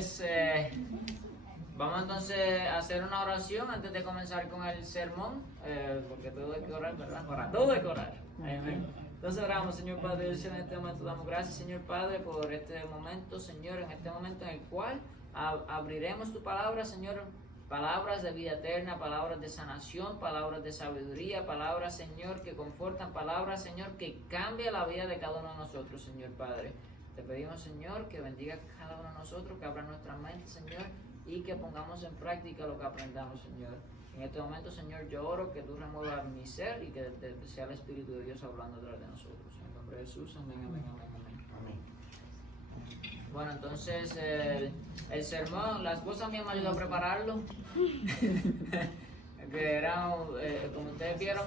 Entonces, vamos entonces a hacer una oración antes de comenzar con el sermón, porque todo hay que orar, ¿verdad? Todo hay que orar. Amén. Entonces oramos, Señor Padre Dios, en este momento damos gracias, Señor Padre, por este momento, Señor, en este momento en el cual abriremos tu palabra, Señor, palabras de vida eterna, palabras de sanación, palabras de sabiduría, palabras, Señor, que confortan, palabras, Señor, que cambia la vida de cada uno de nosotros, Señor Padre. Te pedimos, Señor, que bendiga a cada uno de nosotros, que abra nuestra mente, Señor, y que pongamos en práctica lo que aprendamos, Señor. En este momento, Señor, yo oro que tú remuevas mi ser y que sea el Espíritu de Dios hablando a través de nosotros. En el nombre de Jesús, amén, amén, amén, amén. Bueno, entonces, el sermón, la esposa mía me ayudó a prepararlo. Que era, como ustedes vieron,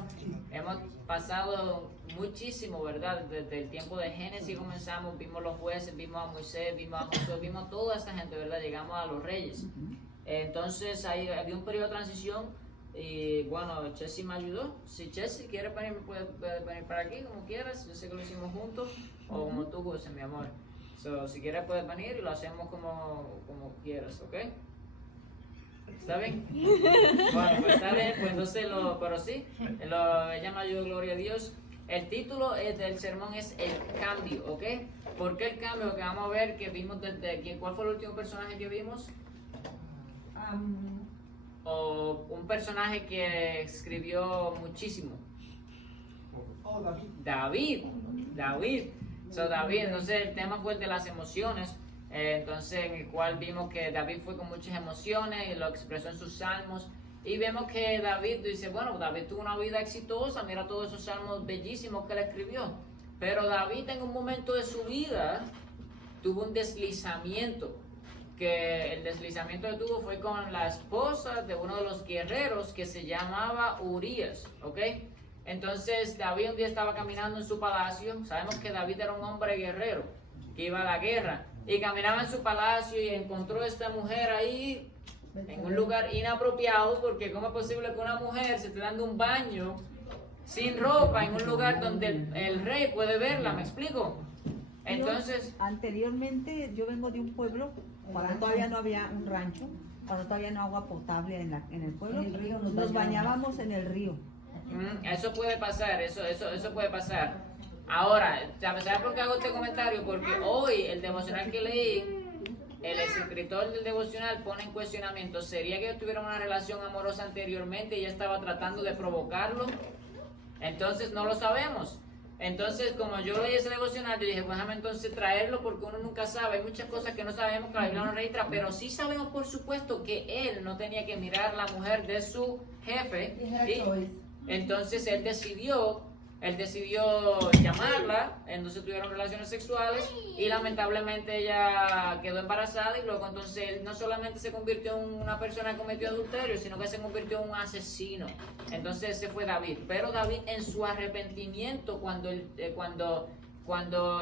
hemos pasado muchísimo, ¿verdad? Desde el tiempo de Génesis comenzamos, vimos los jueces, vimos a Moisés, vimos a Josué, vimos a toda esta gente, ¿verdad? Llegamos a los reyes. Entonces ahí había un periodo de transición y bueno, Chessy me ayudó. Si Chessy quiere venir, puede venir para aquí como quieras. Yo sé que lo hicimos juntos o como tú gustes, mi amor. So, si quieres puedes venir y lo hacemos como quieras, ¿ok? ¿Está bien? Bueno, pues está bien, pues entonces pero sí, ella me ayudó, gloria a Dios. El título del sermón es El Cambio, ¿ok? ¿Por qué el cambio? Que vamos a ver que vimos desde aquí. ¿Cuál fue el último personaje que vimos? O un personaje que escribió muchísimo. David. David, entonces el tema fue el de las emociones. Entonces, en el cual vimos que David fue con muchas emociones y lo expresó en sus salmos. Y vemos que David dice, bueno, David tuvo una vida exitosa, mira todos esos salmos bellísimos que él escribió. Pero David en un momento de su vida tuvo un deslizamiento. Que el deslizamiento que tuvo fue con la esposa de uno de los guerreros que se llamaba Urías, ¿ok? Entonces David un día estaba caminando en su palacio. Sabemos que David era un hombre guerrero que iba a la guerra. Y caminaba en su palacio y encontró a esta mujer ahí en un lugar inapropiado, porque ¿cómo es posible que una mujer se esté dando un baño sin ropa en un lugar donde el rey puede verla? ¿Me explico? Entonces, anteriormente yo vengo de un pueblo, cuando todavía no había un rancho, cuando todavía no había agua potable en el pueblo, en el río nos bañábamos en el río. Eso puede pasar, eso puede pasar. Ahora, ¿sabes por qué hago este comentario? Porque hoy el devocional que leí, el escritor del devocional pone en cuestionamiento, ¿sería que ellos tuvieron una relación amorosa anteriormente y ella estaba tratando de provocarlo? Entonces no lo sabemos. Entonces, como yo leí ese devocional, yo dije, pues déjame entonces traerlo porque uno nunca sabe. Hay muchas cosas que no sabemos, que la Biblia no registra, pero sí sabemos, por supuesto, que él no tenía que mirar la mujer de su jefe. Y entonces él decidió llamarla, entonces tuvieron relaciones sexuales y lamentablemente ella quedó embarazada y luego entonces él no solamente se convirtió en una persona que cometió adulterio, sino que se convirtió en un asesino. Entonces ese fue David. Pero David en su arrepentimiento cuando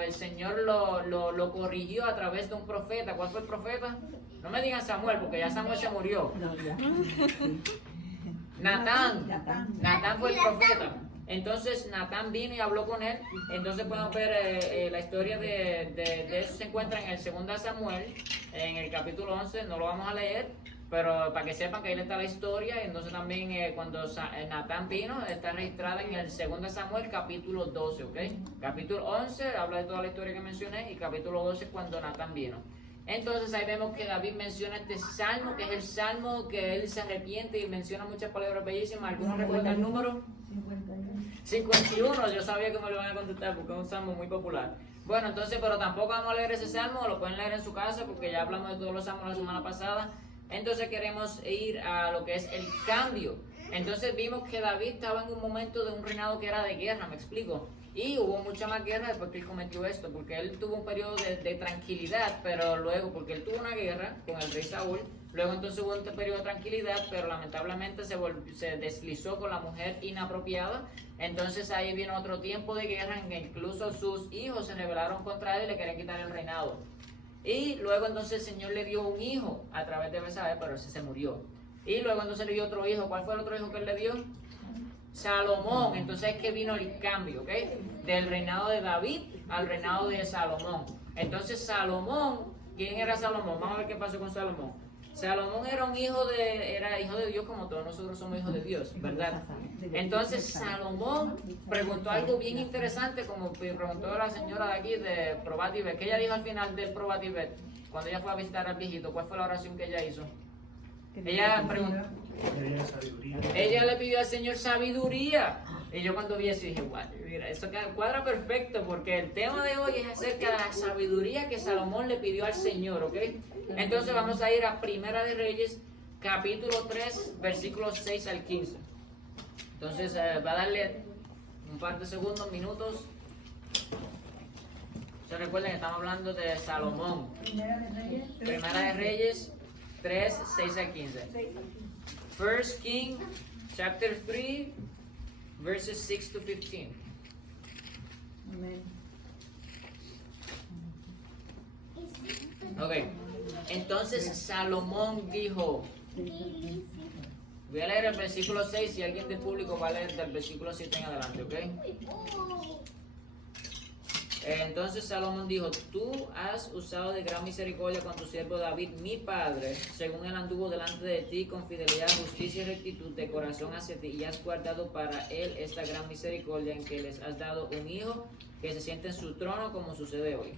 el Señor lo corrigió a través de un profeta. ¿Cuál fue el profeta? No me digan Samuel, porque ya Samuel se murió. Natán fue el profeta. Entonces Natán vino y habló con él. Entonces podemos ver la historia de eso se encuentra en el 2 Samuel, en el capítulo 11. No lo vamos a leer, pero para que sepan que ahí está la historia. Entonces también cuando Natán vino, está registrada en el 2 Samuel capítulo 12, ¿ok? Capítulo 11 habla de toda la historia que mencioné y capítulo 12 cuando Natán vino. Entonces ahí vemos que David menciona este salmo, que es el salmo que él se arrepiente y menciona muchas palabras bellísimas. ¿Algunos recuerdan el número? 51, yo sabía que me lo iban a contestar porque es un salmo muy popular. Bueno, entonces, pero tampoco vamos a leer ese salmo, lo pueden leer en su casa porque ya hablamos de todos los salmos la semana pasada. Entonces queremos ir a lo que es el cambio. Entonces vimos que David estaba en un momento de un reinado que era de guerra, me explico. Y hubo mucha más guerra después que él cometió esto, porque él tuvo un periodo de tranquilidad, pero luego, porque él tuvo una guerra con el rey Saúl, luego entonces hubo un periodo de tranquilidad, pero lamentablemente se deslizó con la mujer inapropiada. Entonces ahí vino otro tiempo de guerra en que incluso sus hijos se rebelaron contra él y le querían quitar el reinado. Y luego entonces el Señor le dio un hijo a través de Betsabé, pero ese se murió. Y luego entonces le dio otro hijo. ¿Cuál fue el otro hijo que él le dio? Salomón. Entonces es que vino el cambio, ¿ok? Del reinado de David al reinado de Salomón. Entonces Salomón ¿quién era Salomón? Vamos a ver qué pasó con Salomón. Salomón era hijo de Dios como todos nosotros somos hijos de Dios, ¿verdad? Entonces Salomón preguntó algo bien interesante, como preguntó la señora de aquí de Probatibet, que ella dijo al final del Probatibet, cuando ella fue a visitar al viejito, ¿cuál fue la oración que ella hizo? Ella preguntó, ella le pidió al Señor sabiduría. Y yo cuando vi eso dije, wow, mira, eso cuadra perfecto porque el tema de hoy es acerca de la sabiduría que Salomón le pidió al Señor, ¿ok? Entonces vamos a ir a Primera de Reyes, capítulo 3, versículos 6 al 15. Entonces va a darle un par de segundos, minutos. Se recuerden que estamos hablando de Salomón. Primera de Reyes 3, 6 al 15. First King, chapter 3, verses 6 to 15. Ok, entonces Salomón dijo, voy a leer el versículo 6, si alguien del público va a leer del versículo 7 en adelante, ok. Entonces Salomón dijo, tú has usado de gran misericordia con tu siervo David, mi padre, según él anduvo delante de ti con fidelidad, justicia y rectitud de corazón hacia ti, y has guardado para él esta gran misericordia en que les has dado un hijo que se siente en su trono como sucede hoy.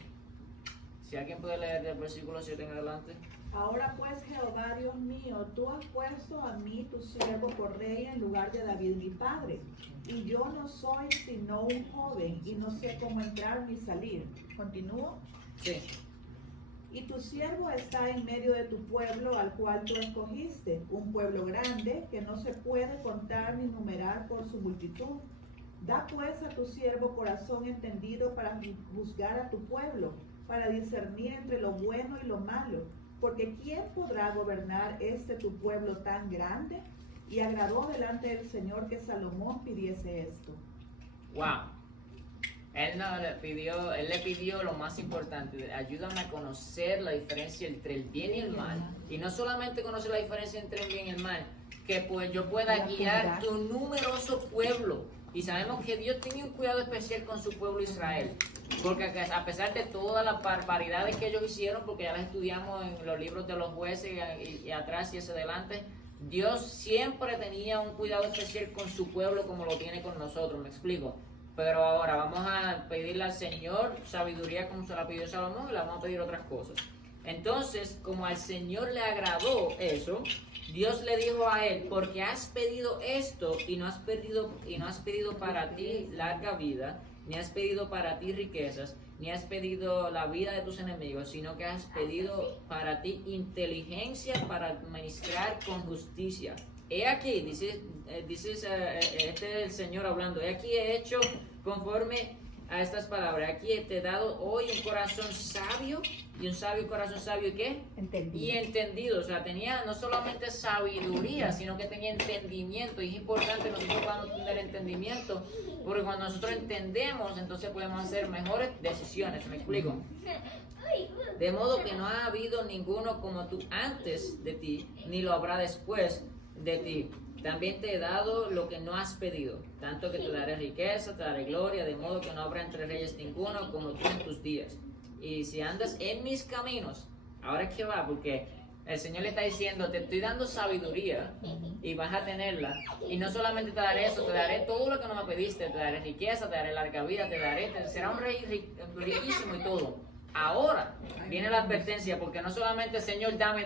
Si alguien puede leer del versículo 7 en adelante. Ahora pues, Jehová Dios mío, tú has puesto a mí, tu siervo, por rey en lugar de David mi padre, y yo no soy sino un joven, y no sé cómo entrar ni salir. ¿Continúo? Sí. Y tu siervo está en medio de tu pueblo, al cual tú escogiste, un pueblo grande, que no se puede contar ni numerar por su multitud. Da pues a tu siervo corazón entendido para juzgar a tu pueblo, para discernir entre lo bueno y lo malo. Porque ¿quién podrá gobernar tu pueblo tan grande? Y agradó delante del Señor que Salomón pidiese esto. Wow. Él le pidió lo más importante, ayúdame a conocer la diferencia entre el bien y el mal. Y no solamente conocer la diferencia entre el bien y el mal, que pues yo pueda guiar tu numeroso pueblo. Y sabemos que Dios tenía un cuidado especial con su pueblo Israel. Porque a pesar de todas las barbaridades que ellos hicieron, porque ya las estudiamos en los libros de los jueces y atrás y hacia adelante, Dios siempre tenía un cuidado especial con su pueblo como lo tiene con nosotros, ¿me explico? Pero ahora vamos a pedirle al Señor sabiduría como se la pidió Salomón y le vamos a pedir otras cosas. Entonces, como al Señor le agradó eso, Dios le dijo a él, porque has pedido esto y no has pedido para ti larga vida, ni has pedido para ti riquezas, ni has pedido la vida de tus enemigos, sino que has pedido para ti inteligencia para administrar con justicia. He aquí, dice este es el Señor hablando, he aquí he hecho conforme a estas palabras, aquí te he dado hoy un corazón sabio, y un sabio corazón sabio, ¿y qué? Entendido. Y entendido, o sea, tenía no solamente sabiduría, sino que tenía entendimiento, y es importante nosotros podamos tener entendimiento, porque cuando nosotros entendemos, entonces podemos hacer mejores decisiones, ¿me explico? De modo que no ha habido ninguno como tú antes de ti, ni lo habrá después de ti. También te he dado lo que no has pedido, tanto que te daré riqueza, te daré gloria, de modo que no habrá entre reyes ninguno como tú en tus días. Y si andas en mis caminos, ahora es que va, porque el Señor le está diciendo, te estoy dando sabiduría y vas a tenerla. Y no solamente te daré eso, te daré todo lo que no me pediste, te daré riqueza, te daré larga vida, será un rey riquísimo y todo. Ahora viene la advertencia, porque no solamente Señor, dame,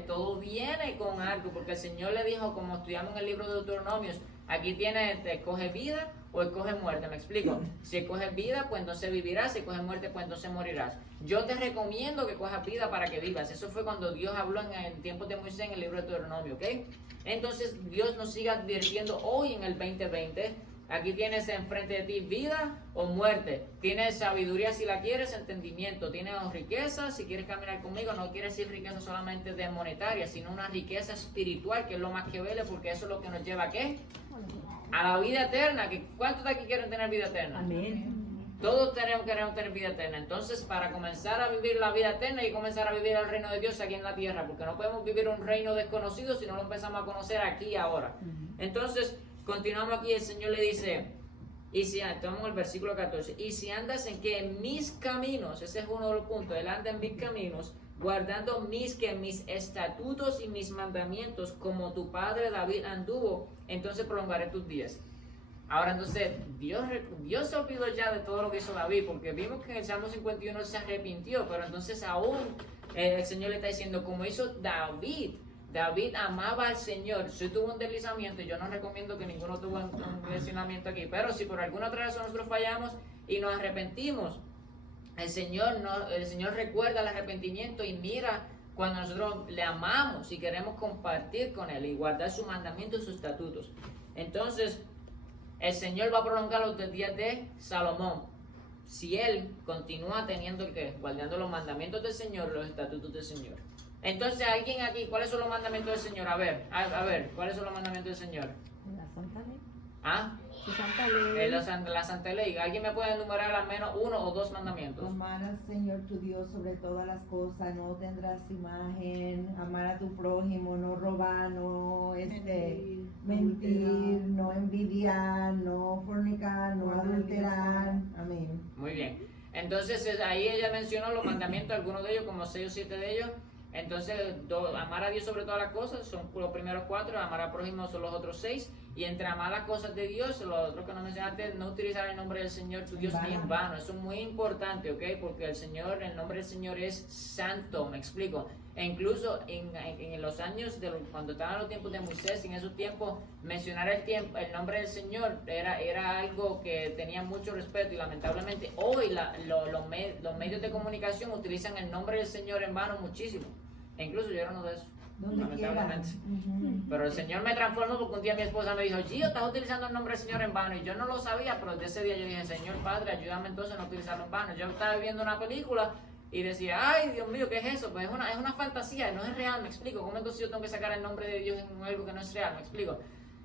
todo viene con algo, porque el Señor le dijo, como estudiamos en el libro de Deuteronomios, aquí tienes, te escoge vida o escoge muerte, ¿me explico? Si escoges vida, pues entonces vivirás, si escoges muerte, pues entonces morirás. Yo te recomiendo que cojas vida para que vivas. Eso fue cuando Dios habló en el tiempo de Moisés en el libro de Deuteronomio, ¿ok? Entonces Dios nos sigue advirtiendo hoy en el 2020. Aquí tienes enfrente de ti vida o muerte. Tienes sabiduría si la quieres, entendimiento. Tienes riqueza si quieres caminar conmigo. No quiere decir riqueza solamente de monetaria, sino una riqueza espiritual, que es lo más que vale, porque eso es lo que nos lleva ¿a qué? A la vida eterna. ¿Cuántos de aquí quieren tener vida eterna? Amén. Todos queremos tener vida eterna. Entonces, para comenzar a vivir la vida eterna, hay que comenzar a vivir el reino de Dios aquí en la tierra, porque no podemos vivir un reino desconocido si no lo empezamos a conocer aquí y ahora. Entonces, continuamos aquí, el Señor le dice, y si tomamos el versículo 14, y si andas en mis caminos, ese es uno de los puntos, él anda en mis caminos, guardando mis estatutos y mis mandamientos, como tu padre David anduvo, entonces prolongaré tus días. Ahora entonces, Dios se olvidó ya de todo lo que hizo David, porque vimos que en el Salmo 51 se arrepintió, pero entonces aún el Señor le está diciendo, como hizo David amaba al Señor. Si tuvo un deslizamiento, yo no recomiendo que ninguno tuvo un deslizamiento aquí, pero si por alguna otra razón nosotros fallamos y nos arrepentimos, el Señor recuerda el arrepentimiento y mira cuando nosotros le amamos y queremos compartir con Él y guardar sus mandamientos y sus estatutos. Entonces, el Señor va a prolongar los días de Salomón si él continúa guardando los mandamientos del Señor, los estatutos del Señor. Entonces, alguien aquí, ¿cuáles son los mandamientos del Señor? A ver, ¿cuáles son los mandamientos del Señor? La Santa Ley. ¿Ah? Su Santa Ley. La Santa Ley. ¿Alguien me puede enumerar al menos uno o dos mandamientos? Amar al Señor tu Dios sobre todas las cosas, no tendrás imagen, amar a tu prójimo, no robar, no mentir, no envidiar, no fornicar, no adulterar. Amén. Muy bien. Entonces ahí ella mencionó los mandamientos, algunos de ellos, como 6 o 7 de ellos. Entonces, amar a Dios sobre todas las cosas son los primeros 4, amar al prójimo son los otros 6, y entre amar las cosas de Dios, los otros que no mencionaste, no utilizar el nombre del Señor tu Dios ni en vano. Eso es muy importante, ¿ok? Porque el nombre del Señor es santo, me explico. E incluso en los años, cuando estaban los tiempos de Moisés, en esos tiempos, mencionar el nombre del Señor era algo que tenía mucho respeto, y lamentablemente hoy los medios de comunicación utilizan el nombre del Señor en vano muchísimo. E incluso yo era uno de esos, lamentablemente. Pero el Señor me transformó porque un día mi esposa me dijo, Gio, estás utilizando el nombre del Señor en vano, y yo no lo sabía, pero desde ese día yo dije, Señor Padre, ayúdame entonces a no utilizarlo en vano. Yo estaba viendo una película y decía, ay, Dios mío, ¿qué es eso? Pues es una fantasía, no es real, me explico. ¿Cómo entonces yo tengo que sacar el nombre de Dios en algo que no es real? Me explico.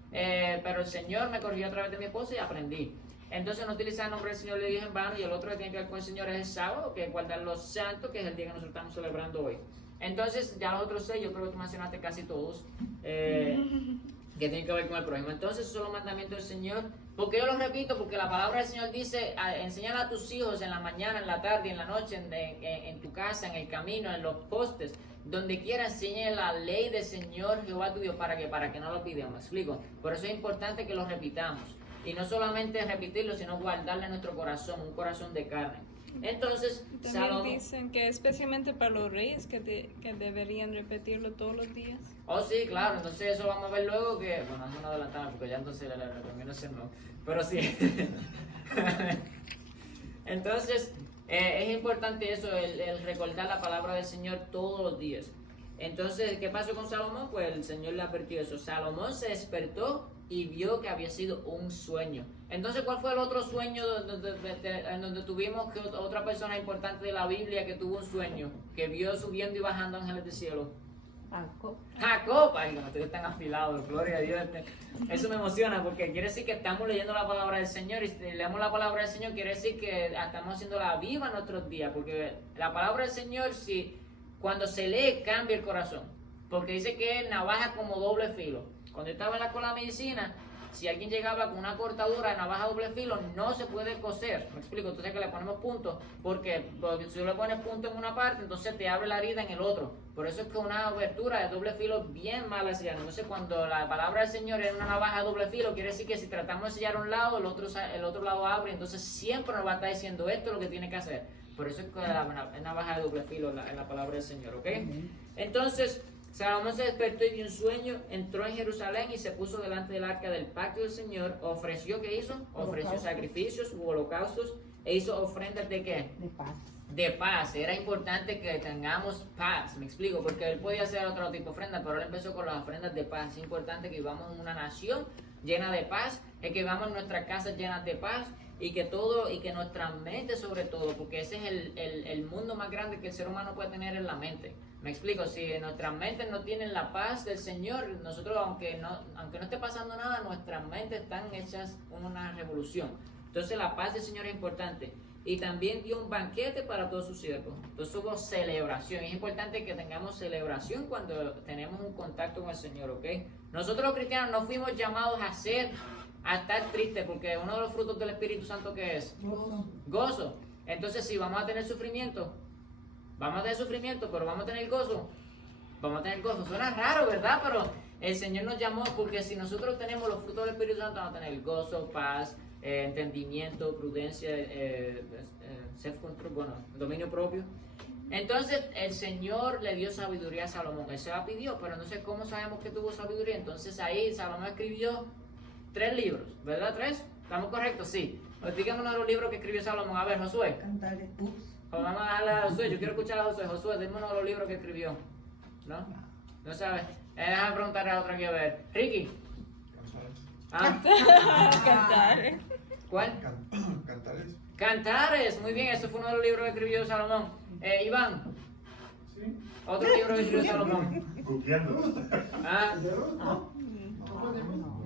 Pero el Señor me corrigió a través de mi esposa y aprendí. Entonces no utilizar el nombre del Señor le dije en vano, y el otro que tiene que ver con el Señor es el sábado, que es guardar los santos, que es el día que nosotros estamos celebrando hoy. Entonces ya los otros 6, yo creo que tú mencionaste casi todos, que tienen que ver con el prójimo. Entonces esos son los mandamientos del Señor. Porque yo lo repito, porque la palabra del Señor dice, enséñale a tus hijos en la mañana, en la tarde, en la noche, en tu casa, en el camino, en los postes, donde quiera, enseñe la ley del Señor Jehová tu Dios, para que no lo olvidemos. ¿Me explico? Por eso es importante que lo repitamos. Y no solamente repetirlo, sino guardarlo en nuestro corazón, un corazón de carne. Entonces, también dicen que especialmente para los reyes que deberían repetirlo todos los días. Oh, sí, claro. Entonces eso vamos a ver luego que... Bueno, no adelantamos porque ya entonces le recomiendo hacer no. Pero sí. Entonces, es importante eso, el recordar la palabra del Señor todos los días. Entonces, ¿qué pasó con Salomón? Pues el Señor le advirtió eso. Salomón se despertó y vio que había sido un sueño. Entonces, ¿cuál fue el otro sueño en donde tuvimos que otra persona importante de la Biblia que tuvo un sueño, que vio subiendo y bajando ángeles del cielo? Jacob. Ay, no estoy tan afilado, gloria a Dios. Eso me emociona porque quiere decir que estamos leyendo la palabra del Señor, y si leemos la palabra del Señor quiere decir que estamos haciéndola viva en nuestros días, porque la palabra del Señor, cuando se lee, cambia el corazón, porque dice que es navaja como doble filo. Cuando yo estaba en la escuela de medicina, si alguien llegaba con una cortadura de navaja doble filo, no se puede coser. ¿Me explico? Entonces que le ponemos puntos, porque si tú le pones punto en una parte, entonces te abre la herida en el otro. Por eso es que una abertura de doble filo es bien mala sellar. Entonces cuando la palabra del Señor es una navaja doble filo, quiere decir que si tratamos de sellar un lado, el otro lado abre. Entonces siempre nos va a estar diciendo esto es lo que tiene que hacer. Por eso es que la navaja de doble filo en la palabra del Señor, ¿ok? Entonces, Salomón se despertó y vio un sueño, entró en Jerusalén y se puso delante del arca del pacto del Señor. Ofreció, ¿qué hizo? Ofreció sacrificios u holocaustos, e hizo ofrendas de ¿qué? De paz. De paz. Era importante que tengamos paz, me explico, porque él podía hacer otro tipo de ofrenda, pero él empezó con las ofrendas de paz. Es importante que vivamos en una nación llena de paz, es que vivamos en nuestras casas llenas de paz, y que nuestra mente sobre todo, porque ese es el mundo más grande que el ser humano puede tener, en la mente. Me explico, si nuestras mentes no tienen la paz del Señor, nosotros aunque no esté pasando nada, nuestras mentes están hechas una revolución. Entonces la paz del Señor es importante. Y también dio un banquete para todos sus siervos. Entonces hubo celebración. Es importante que tengamos celebración cuando tenemos un contacto con el Señor, ¿ok? Nosotros los cristianos no fuimos llamados a estar tristes, porque uno de los frutos del Espíritu Santo, ¿qué es? Gozo. Gozo. Entonces, si vamos a tener sufrimiento, Vamos a tener sufrimiento, pero vamos a tener gozo. Vamos a tener gozo. Suena raro, ¿verdad? Pero el Señor nos llamó porque si nosotros tenemos los frutos del Espíritu Santo, vamos a tener gozo, paz, entendimiento, prudencia, self-control, bueno, dominio propio. Entonces el Señor le dio sabiduría a Salomón. Él se la pidió, pero no sé cómo sabemos que tuvo sabiduría. Entonces ahí Salomón escribió 3 libros, ¿verdad? 3. ¿Estamos correctos? Sí. Díganos los libros que escribió Salomón. A ver, Josué. Cantares. Vamos a darle a Josué. Yo quiero escuchar a Josué. Josué, dime uno de los libros que escribió. ¿No? ¿No sabes? Déjame preguntarle a otra que a ver. Ricky. Cantar. ¿Cuál? Cantares. Cantares. Muy bien, ese fue uno de los libros que escribió Salomón. Iván. Sí. Otro libro que escribió Salomón. Copiando. Ah,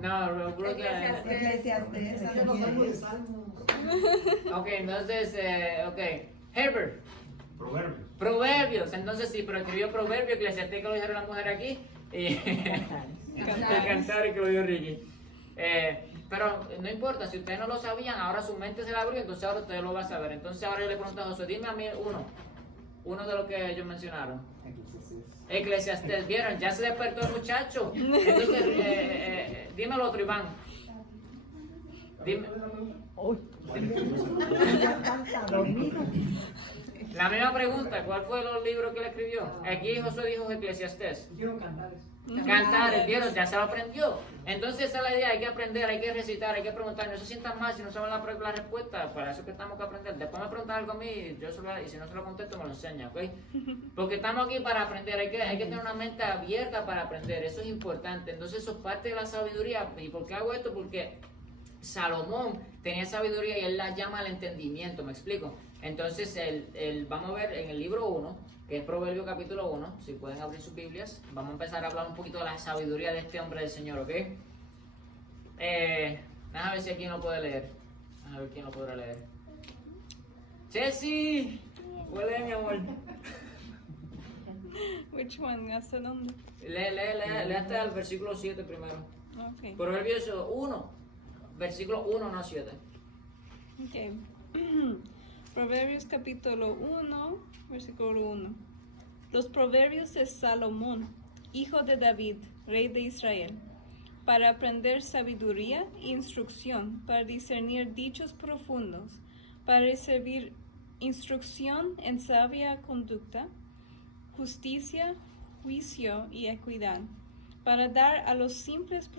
No. no, Brooklyn. Eclesiastés. Ok, entonces, ok. Herbert. Proverbios. Proverbios. Entonces sí, pero escribió Proverbios, Eclesiastés que lo dijeron la mujer aquí. Y Cantares que lo dio Ricky. Pero no importa, si ustedes no lo sabían, ahora su mente se la abrió, entonces ahora ustedes lo van a saber. Entonces ahora yo le pregunto a José, dime a mí uno de los que ellos mencionaron. Eclesiastés, ¿vieron? Ya se despertó el muchacho. Entonces, dime el otro, Iván. Dime. Ya está dormido. La misma pregunta, ¿cuál fue el libro que le escribió? Aquí José dijo Eclesiastés. Cantares, ¿vieron? Ya se lo aprendió. Entonces esa es la idea, hay que aprender, hay que recitar, hay que preguntar. No se sientan mal si no saben la respuesta, para eso que estamos que aprender. Después me preguntan algo a mí, y si no se lo contesto me lo enseña, ¿ok? Porque estamos aquí para aprender, hay que tener una mente abierta para aprender, eso es importante. Entonces eso es parte de la sabiduría. ¿Y por qué hago esto? Porque Salomón tenía sabiduría y él la llama al entendimiento, ¿me explico? Entonces vamos a ver en el libro 1, que es Proverbio capítulo 1, si pueden abrir sus Biblias, vamos a empezar a hablar un poquito de la sabiduría de este hombre del Señor, ¿ok? Déjame ver si aquí lo puede leer. A ver quién lo podrá leer. Chessy, huele mi amor. Which one? ¿Hasta dónde? Lee hasta el versículo 7 primero. Okay. Proverbios 1, versículo 1, no 7. Okay. Proverbios capítulo 1, versículo 1. Los proverbios de Salomón, hijo de David, rey de Israel, para aprender sabiduría e instrucción, para discernir dichos profundos, para recibir instrucción en sabia conducta, justicia, juicio y equidad, para dar a los simples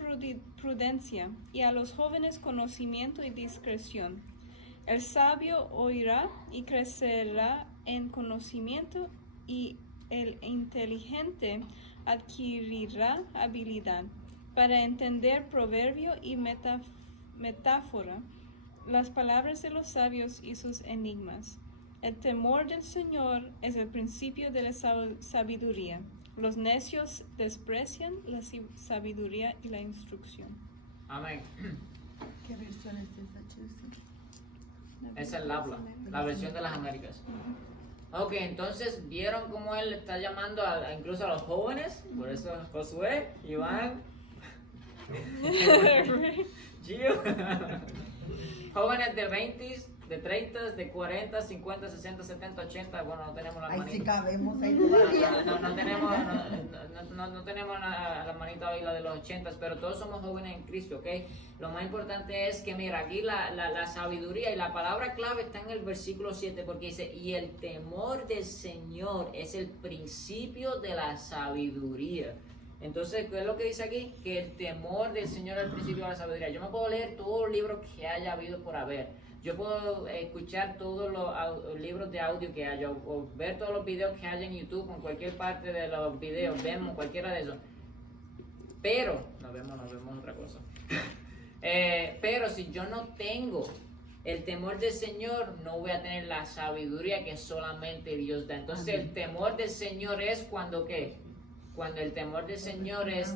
prudencia y a los jóvenes conocimiento y discreción. El sabio oirá y crecerá en conocimiento, y el inteligente adquirirá habilidad para entender proverbio y metáfora, las palabras de los sabios y sus enigmas. El temor del Señor es el principio de la sabiduría. Los necios desprecian la sabiduría y la instrucción. Amén. ¿Qué versión es esa, Chelsea? Esa es la versión de las Américas. Ok, entonces vieron cómo él está llamando incluso a los jóvenes, por eso Josué, Iván, Gio, jóvenes de 20, de 30, de 40, 50, 60, 70, 80, bueno, no tenemos las Ahí sí manitas. cabemos ahí todavía. No tenemos la manita hoy, la de los 80, pero todos somos jóvenes en Cristo, ¿ok? Lo más importante es que, mira, aquí la sabiduría y la palabra clave está en el versículo 7, porque dice, y el temor del Señor es el principio de la sabiduría. Entonces, ¿qué es lo que dice aquí? Que el temor del Señor es el principio de la sabiduría. Yo me puedo leer todos los libros que haya habido por haber. Yo puedo escuchar todos los libros de audio que haya, o ver todos los videos que haya en YouTube, en cualquier parte de los videos, vemos cualquiera de esos. Pero, nos vemos otra cosa. Pero si yo no tengo el temor del Señor, no voy a tener la sabiduría que solamente Dios da. Entonces, el temor del Señor es cuando, ¿qué? Cuando el temor del Señor es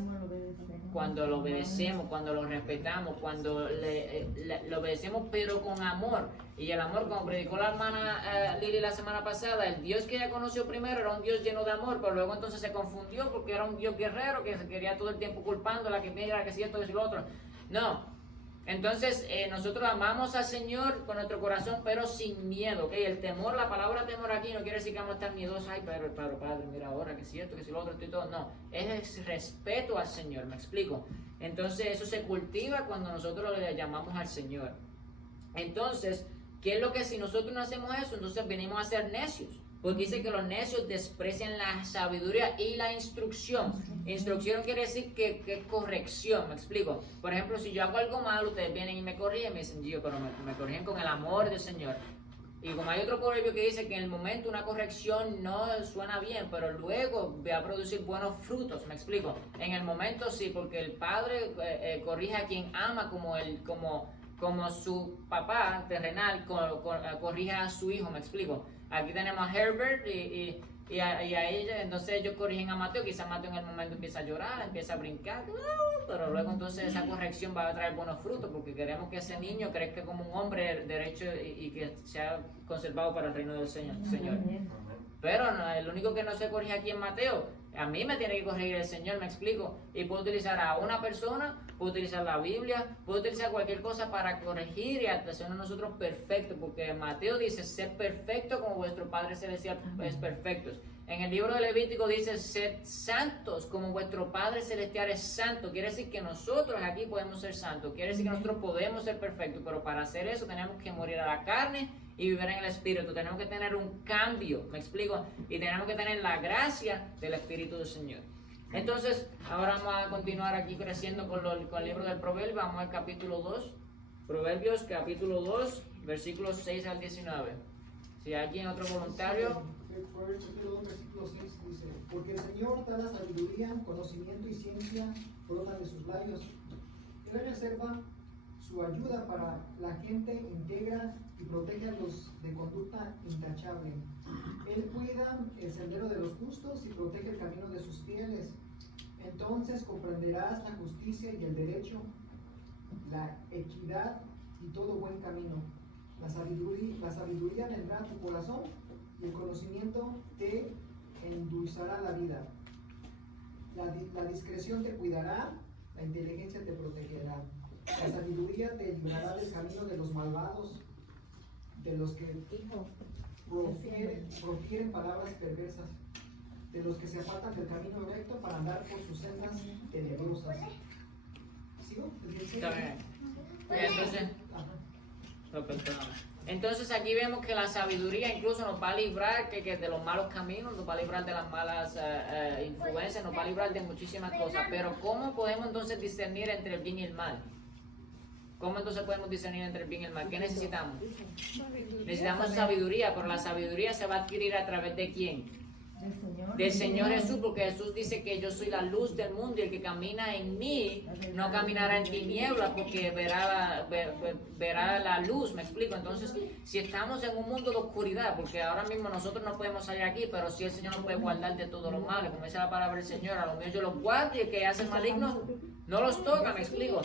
cuando lo obedecemos, cuando lo respetamos, cuando lo obedecemos pero con amor. Y el amor, como predicó la hermana Lili la semana pasada, el Dios que ella conoció primero era un Dios lleno de amor, pero luego entonces se confundió porque era un Dios guerrero que se quería todo el tiempo culpándola, que mira, que si esto, que si lo otro. No, Entonces, nosotros amamos al Señor con nuestro corazón, pero sin miedo, ¿ok? El temor, la palabra temor aquí no quiere decir que vamos a estar miedosos, ay, pero Padre, mira ahora, que si esto, que si lo otro, esto y todo. No, es respeto al Señor, ¿me explico? Entonces, eso se cultiva cuando nosotros le llamamos al Señor. Entonces, ¿qué es lo que si nosotros no hacemos eso? Entonces venimos a ser necios. Porque dice que los necios desprecian la sabiduría y la instrucción. Instrucción quiere decir que es corrección, me explico. Por ejemplo, si yo hago algo malo, ustedes vienen y me corrigen, me dicen, Gio, pero me corrigen con el amor del Señor. Y como hay otro proverbio que dice que en el momento una corrección no suena bien, pero luego va a producir buenos frutos, me explico. En el momento sí, porque el padre corrige a quien ama como su papá terrenal corrige a su hijo, me explico. Aquí tenemos a Herbert y a ella, entonces ellos corrigen a Mateo, quizás Mateo en el momento empieza a llorar, empieza a brincar, pero luego entonces esa corrección va a traer buenos frutos, porque queremos que ese niño crezca como un hombre derecho y que sea conservado para el reino del Señor. Pero no, el único que no se corrige aquí es Mateo. A mí me tiene que corregir el Señor, me explico. Y puedo utilizar a una persona, puedo utilizar la Biblia, puedo utilizar cualquier cosa para corregir y hacernos nosotros perfectos. Porque Mateo dice, sed perfecto como vuestro Padre Celestial es perfecto. En el libro de Levítico dice, sed santos como vuestro Padre Celestial es santo. Quiere decir que nosotros aquí podemos ser santos. Quiere decir que nosotros podemos ser perfectos. Pero para hacer eso tenemos que morir a la carne y vivir en el Espíritu. Tenemos que tener un cambio, ¿me explico? Y tenemos que tener la gracia del Espíritu del Señor. Entonces, ahora vamos a continuar aquí creciendo con el libro del Proverbio. Vamos al capítulo 2. Proverbios, capítulo 2, versículos 6 al 19. Si hay alguien, otro voluntario. Proverbios capítulo 2, versículo 6 dice: Porque el Señor da la sabiduría, conocimiento y ciencia brotan de sus labios. Él reserva su ayuda para la gente íntegra y protege a los de conducta intachable. Él cuida el sendero de los justos y protege el camino de sus fieles. Entonces comprenderás la justicia y el derecho, la equidad y todo buen camino. La sabiduría vendrá a tu corazón y el conocimiento te endulzará la vida. La discreción te cuidará, la inteligencia te protegerá. La sabiduría te librará del camino de los malvados, de los que profieren palabras perversas, de los que se apartan del camino recto para andar por sus sendas tenebrosas. ¿Sigo? Está bien. Entonces, entonces aquí vemos que la sabiduría incluso nos va a librar que de los malos caminos, nos va a librar de las malas influencias, nos va a librar de muchísimas cosas. Pero ¿cómo podemos entonces discernir entre el bien y el mal? ¿Cómo entonces podemos discernir entre el bien y el mal? ¿Qué necesitamos? Necesitamos sabiduría, pero la sabiduría se va a adquirir a través de ¿quién? Del Señor Jesús, porque Jesús dice que yo soy la luz del mundo y el que camina en mí no caminará en tinieblas porque verá la luz, me explico. Entonces, si estamos en un mundo de oscuridad, porque ahora mismo nosotros no podemos salir aquí, pero si el Señor nos puede guardar de todo lo malo, como dice la palabra del Señor, a los míos yo los guardo y el que hace maligno no los toca, me explico.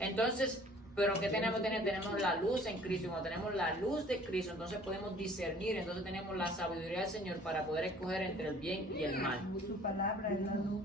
Entonces, pero ¿qué tenemos? Tenemos la luz en Cristo. Y cuando tenemos la luz de Cristo, entonces podemos discernir. Entonces tenemos la sabiduría del Señor para poder escoger entre el bien y el mal. Su palabra es la luz.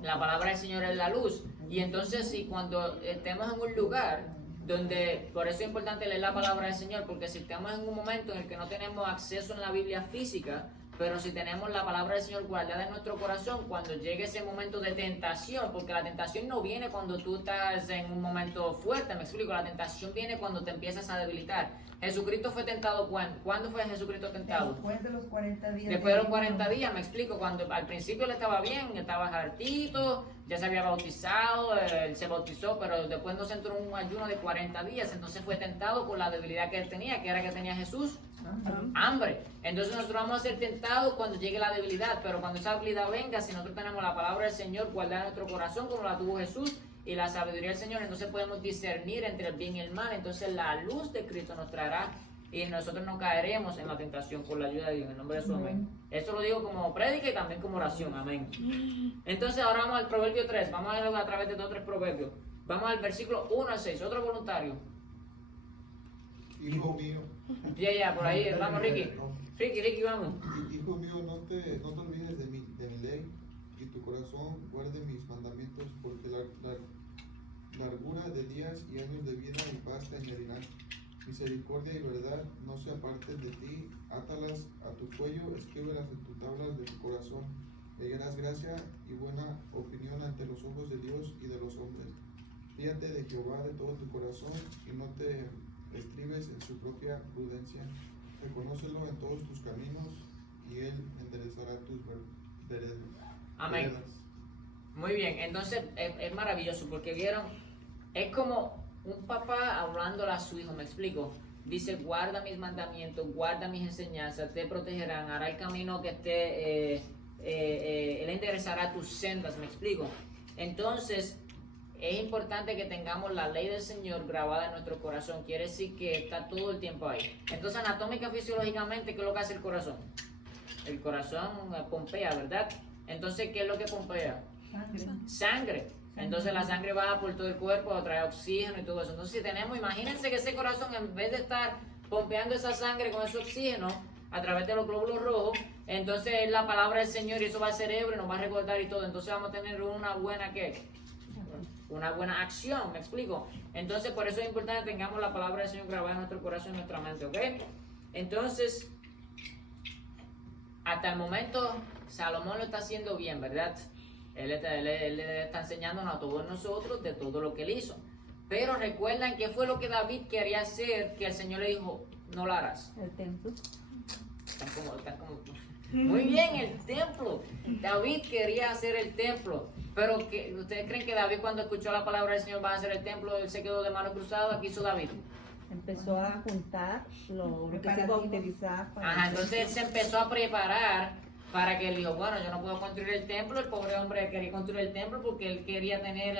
La palabra del Señor es la luz. Y entonces, si cuando estemos en un lugar donde, por eso es importante leer la palabra del Señor, porque si estamos en un momento en el que no tenemos acceso en la Biblia física, pero si tenemos la palabra del Señor guardada en nuestro corazón, cuando llegue ese momento de tentación, porque la tentación no viene cuando tú estás en un momento fuerte, me explico, la tentación viene cuando te empiezas a debilitar. Jesucristo fue tentado ¿cuándo fue Jesucristo tentado? Después de los 40 días. Después de los 40 días, me explico, cuando al principio le estaba bien, estaba hartito, ya se había bautizado, él se bautizó, pero después nos entró un ayuno de 40 días, entonces fue tentado por la debilidad que él tenía, que era que tenía Jesús. Hambre. Entonces nosotros vamos a ser tentados cuando llegue la debilidad, pero cuando esa debilidad venga, si nosotros tenemos la palabra del Señor guardada en nuestro corazón como la tuvo Jesús y la sabiduría del Señor, entonces podemos discernir entre el bien y el mal. Entonces la luz de Cristo nos traerá y nosotros no caeremos en la tentación por la ayuda de Dios, en el nombre de su amén. Eso lo digo como prédica y también como oración, amén. Entonces ahora vamos al Proverbio 3, vamos a verlo a través de todos tres proverbios. Vamos al versículo 1 al 6, otro voluntario. Hijo mío. Ya, por ahí, vamos Ricky. Ricky, vamos. Hijo mío, no te olvides de mi ley y tu corazón guarde mis mandamientos, porque largura de días y años de vida y paz te añadirán. Misericordia y verdad no se aparten de ti, átalas a tu cuello, escríbelas en tus tablas de tu corazón. Hallarás gracia y buena opinión ante los ojos de Dios y de los hombres. Fíate de Jehová de todo tu corazón y no te estribes en su propia prudencia. Reconócelo en todos tus caminos y Él enderezará tus veredas. Amén. Muy bien, entonces es maravilloso porque vieron, es como un papá hablándole a su hijo, me explico. Dice, guarda mis mandamientos, guarda mis enseñanzas, te protegerán, hará el camino que esté, Él enderezará tus sendas, me explico. Entonces, es importante que tengamos la ley del Señor grabada en nuestro corazón, quiere decir que está todo el tiempo ahí. Entonces, anatómica, fisiológicamente, ¿qué es lo que hace el corazón? El corazón pompea, ¿verdad? Entonces, ¿qué es lo que pompea? Sangre. Entonces la sangre va por todo el cuerpo, trae oxígeno y todo eso. Entonces si tenemos, imagínense que ese corazón, en vez de estar pompeando esa sangre con ese oxígeno a través de los glóbulos rojos, entonces es la palabra del Señor y eso va al cerebro y nos va a recordar y todo. Entonces vamos a tener una buena, ¿qué? Una buena acción, ¿me explico? Entonces por eso es importante que tengamos la palabra del Señor grabada en nuestro corazón y en nuestra mente, ¿ok? Entonces, hasta el momento Salomón lo está haciendo bien, ¿verdad? Él está enseñándonos a todos nosotros de todo lo que él hizo. Pero recuerdan qué fue lo que David quería hacer, que el Señor le dijo, no lo harás. El templo. Están como... Muy bien, el templo. David quería hacer el templo. Pero ¿ustedes creen que David cuando escuchó la palabra del Señor va a hacer el templo, él se quedó de manos cruzadas? ¿Qué hizo David? Empezó a juntar lo que se iba a utilizar para... Ajá, entonces él se empezó a preparar para que él dijo, bueno, yo no puedo construir el templo. El pobre hombre quería construir el templo porque él quería tener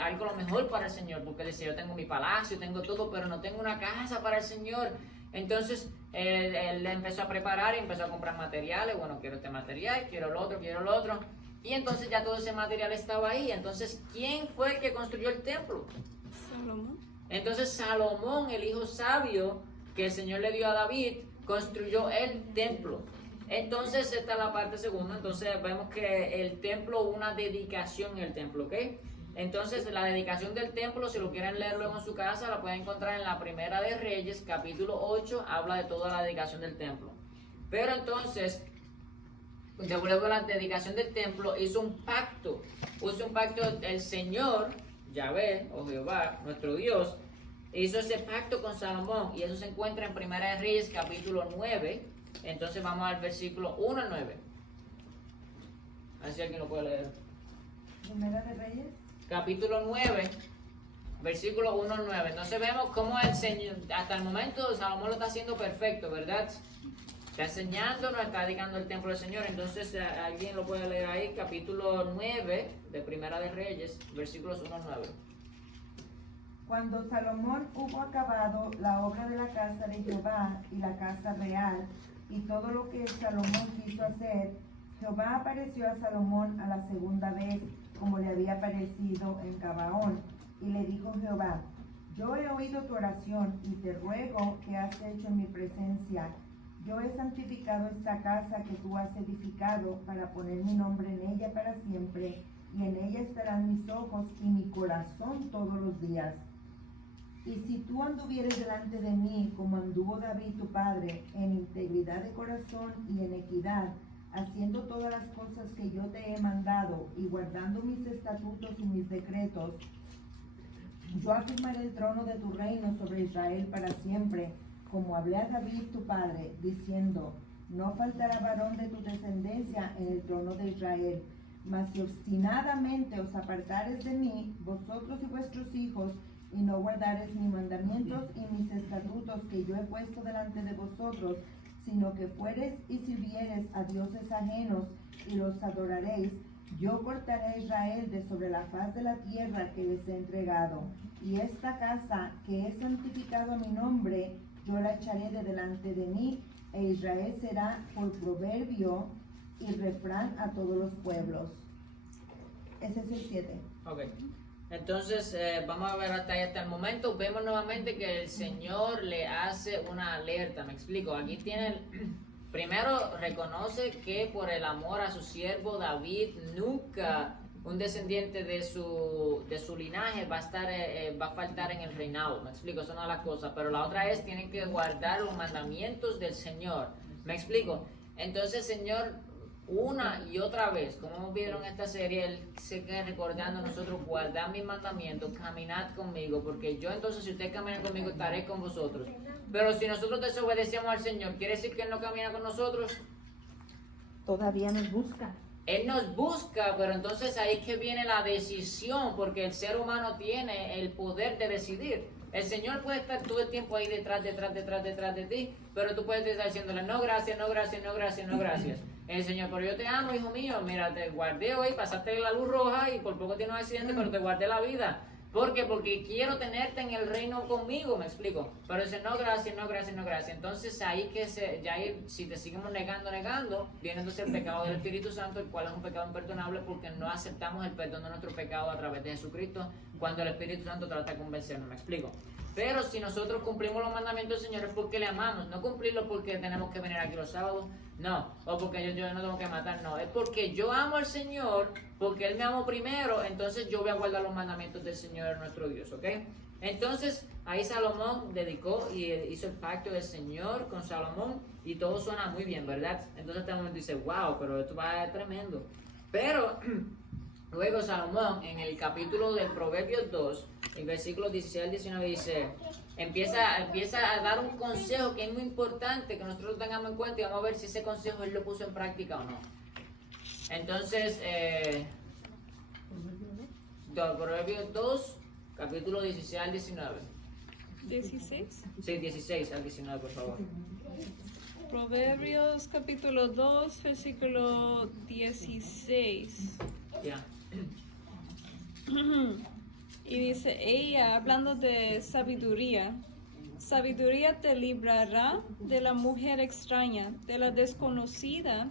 algo lo mejor para el Señor, porque él decía, yo tengo mi palacio, tengo todo, pero no tengo una casa para el Señor. Entonces él empezó a preparar y empezó a comprar materiales. Bueno, quiero este material, quiero lo otro. Y entonces ya todo ese material estaba ahí. Entonces, ¿quién fue el que construyó el templo? Salomón. Entonces Salomón, el hijo sabio que el Señor le dio a David, construyó el templo. Entonces esta es la parte segunda. Entonces vemos que el templo, una dedicación en el templo, ¿ok? Entonces la dedicación del templo, si lo quieren leer luego en su casa, la pueden encontrar en la Primera de Reyes, capítulo 8, habla de toda la dedicación del templo. Pero entonces, luego de la dedicación del templo, hizo un pacto el Señor, Yahvé o Jehová, nuestro Dios, hizo ese pacto con Salomón, y eso se encuentra en Primera de Reyes, capítulo 9. Entonces vamos al versículo 1 al 9. A ver si alguien lo puede leer. Primera de Reyes. Capítulo 9, versículo 1 al 9. Entonces vemos cómo el Señor, hasta el momento Salomón lo está haciendo perfecto, ¿verdad? Está enseñándonos, está dedicando el templo del Señor. Entonces alguien lo puede leer ahí, capítulo 9 de Primera de Reyes, versículos 1 al 9. Cuando Salomón hubo acabado la obra de la casa de Jehová y la casa real, y todo lo que Salomón quiso hacer, Jehová apareció a Salomón a la segunda vez, como le había aparecido en Gabaón, y le dijo Jehová, yo he oído tu oración, y te ruego que has hecho en mi presencia. Yo he santificado esta casa que tú has edificado, para poner mi nombre en ella para siempre, y en ella estarán mis ojos y mi corazón todos los días. Y si tú anduvieres delante de mí, como anduvo David tu padre, en integridad de corazón y en equidad, haciendo todas las cosas que yo te he mandado, y guardando mis estatutos y mis decretos, yo afirmaré el trono de tu reino sobre Israel para siempre, como hablé a David tu padre, diciendo, no faltará varón de tu descendencia en el trono de Israel. Mas si obstinadamente os apartares de mí, vosotros y vuestros hijos, y no guardares mis mandamientos y mis estatutos que yo he puesto delante de vosotros, sino que fueres y sirvieres a dioses ajenos y los adoraréis, yo cortaré a Israel de sobre la faz de la tierra que les he entregado, y esta casa que he santificado a mi nombre, yo la echaré de delante de mí, e Israel será por proverbio y refrán a todos los pueblos. Ese es el 7. Ok. Entonces, vamos a ver hasta ahí, hasta el momento. Vemos nuevamente que el Señor le hace una alerta. Me explico. Aquí tiene, primero reconoce que por el amor a su siervo David nunca un descendiente de su linaje va a faltar en el reinado. Me explico, eso es una de las cosas. Pero la otra es, tienen que guardar los mandamientos del Señor. Me explico. Entonces, Señor, una y otra vez, como vieron esta serie, Él se queda recordando a nosotros, guardar mis mandamientos, caminad conmigo, porque yo entonces, si ustedes caminan conmigo, estaré con vosotros. Pero si nosotros desobedecemos al Señor, ¿quiere decir que Él no camina con nosotros? Todavía nos busca. Él nos busca, pero entonces ahí es que viene la decisión, porque el ser humano tiene el poder de decidir. El Señor puede estar todo el tiempo ahí detrás de ti, pero tú puedes estar diciéndole, no gracias, no gracias, no gracias, no gracias. El Señor, pero yo te amo, hijo mío, mira, te guardé hoy, pasaste la luz roja y por poco tienes un accidente, pero te guardé la vida. ¿Por qué? Porque quiero tenerte en el reino conmigo, me explico. Pero dice, no gracias, no gracias, no gracias. Entonces ahí si te seguimos negando, viene entonces el pecado del Espíritu Santo, el cual es un pecado imperdonable porque no aceptamos el perdón de nuestro pecado a través de Jesucristo cuando el Espíritu Santo trata de convencernos, me explico. Pero si nosotros cumplimos los mandamientos del Señor es porque le amamos, no cumplirlo porque tenemos que venir aquí los sábados, no, o porque yo no tengo que matar, no, es porque yo amo al Señor, porque Él me amó primero, entonces yo voy a guardar los mandamientos del Señor nuestro Dios, ¿ok? Entonces ahí Salomón dedicó y hizo el pacto del Señor con Salomón y todo suena muy bien, ¿verdad? Entonces este momento dice, wow, pero esto va a ser tremendo. Pero luego Salomón en el capítulo del Proverbios 2, en versículos 16 al 19 dice, empieza a dar un consejo que es muy importante que nosotros tengamos en cuenta y vamos a ver si ese consejo él lo puso en práctica o no. Entonces, Proverbios 2, capítulo 16 al 19. ¿16? Sí, 16 al 19, por favor. Proverbios capítulo 2, versículo 16. Ya. Y dice, ella, hablando de sabiduría, sabiduría te librará de la mujer extraña, de la desconocida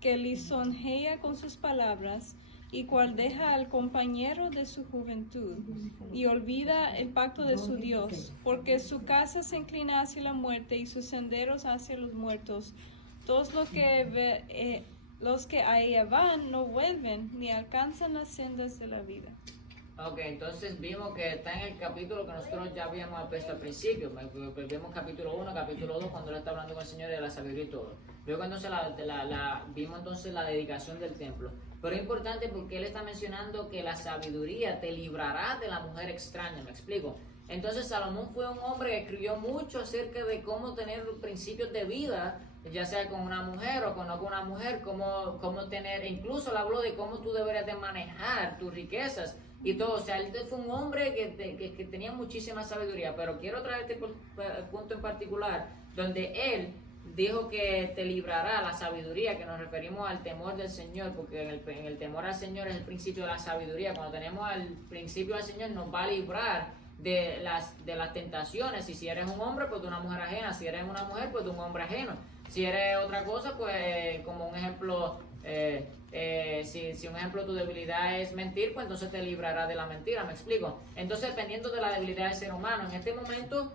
que lisonjea con sus palabras y cual deja al compañero de su juventud y olvida el pacto de su Dios, porque su casa se inclina hacia la muerte y sus senderos hacia los muertos. Todos los que a ella van no vuelven ni alcanzan las sendas de la vida. Ok, entonces vimos que está en el capítulo que nosotros ya habíamos puesto al principio. Vimos capítulo 1, capítulo 2, cuando él está hablando con el Señor de la sabiduría y todo. Luego entonces vimos entonces la dedicación del templo. Pero es importante porque él está mencionando que la sabiduría te librará de la mujer extraña, ¿me explico? Entonces Salomón fue un hombre que escribió mucho acerca de cómo tener principios de vida, ya sea con una mujer o no con una mujer, cómo tener, incluso él habló de cómo tú deberías de manejar tus riquezas y todo. O sea, él fue un hombre que tenía muchísima sabiduría, pero quiero traer este punto en particular, donde él dijo que te librará la sabiduría, que nos referimos al temor del Señor, porque en el temor al Señor es el principio de la sabiduría. Cuando tenemos al principio del Señor nos va a librar de las tentaciones. Y si eres un hombre, pues de una mujer ajena. Si eres una mujer, pues de un hombre ajeno. Si eres otra cosa, pues como un ejemplo, si un ejemplo tu debilidad es mentir, pues entonces te librará de la mentira, ¿me explico? Entonces, dependiendo de la debilidad del ser humano, en este momento,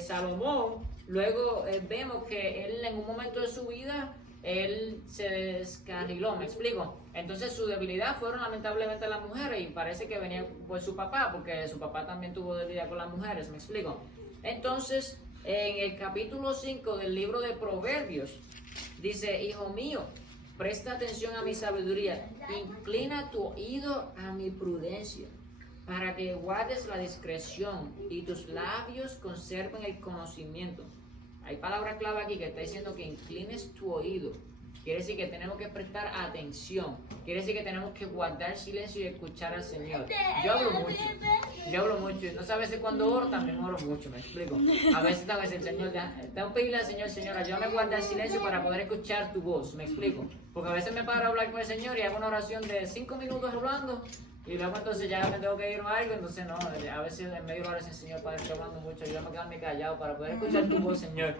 Salomón, luego vemos que él en un momento de su vida, él se descarriló, ¿me explico? Entonces su debilidad fueron lamentablemente las mujeres y parece que venía por su papá, porque su papá también tuvo debilidad con las mujeres, ¿me explico? Entonces, en el capítulo 5 del libro de Proverbios, dice, hijo mío, presta atención a mi sabiduría, inclina tu oído a mi prudencia, para que guardes la discreción y tus labios conserven el conocimiento. Hay palabra clave aquí que está diciendo que inclines tu oído. Quiere decir que tenemos que prestar atención. Quiere decir que tenemos que guardar silencio y escuchar al Señor. Yo hablo mucho. No sé, a veces cuando oro también oro mucho, me explico. A veces el Señor, tengo que pedirle al Señor, Señor, ayúdame a guardar silencio para poder escuchar tu voz, me explico. Porque a veces me paro a hablar con el Señor y hago una oración de 5 minutos hablando. Y luego entonces ya me tengo que ir o algo, entonces no, a veces en medio de la oración, Señor, Padre, estoy hablando mucho, ayúdame a quedarme callado para poder escuchar tu voz, Señor.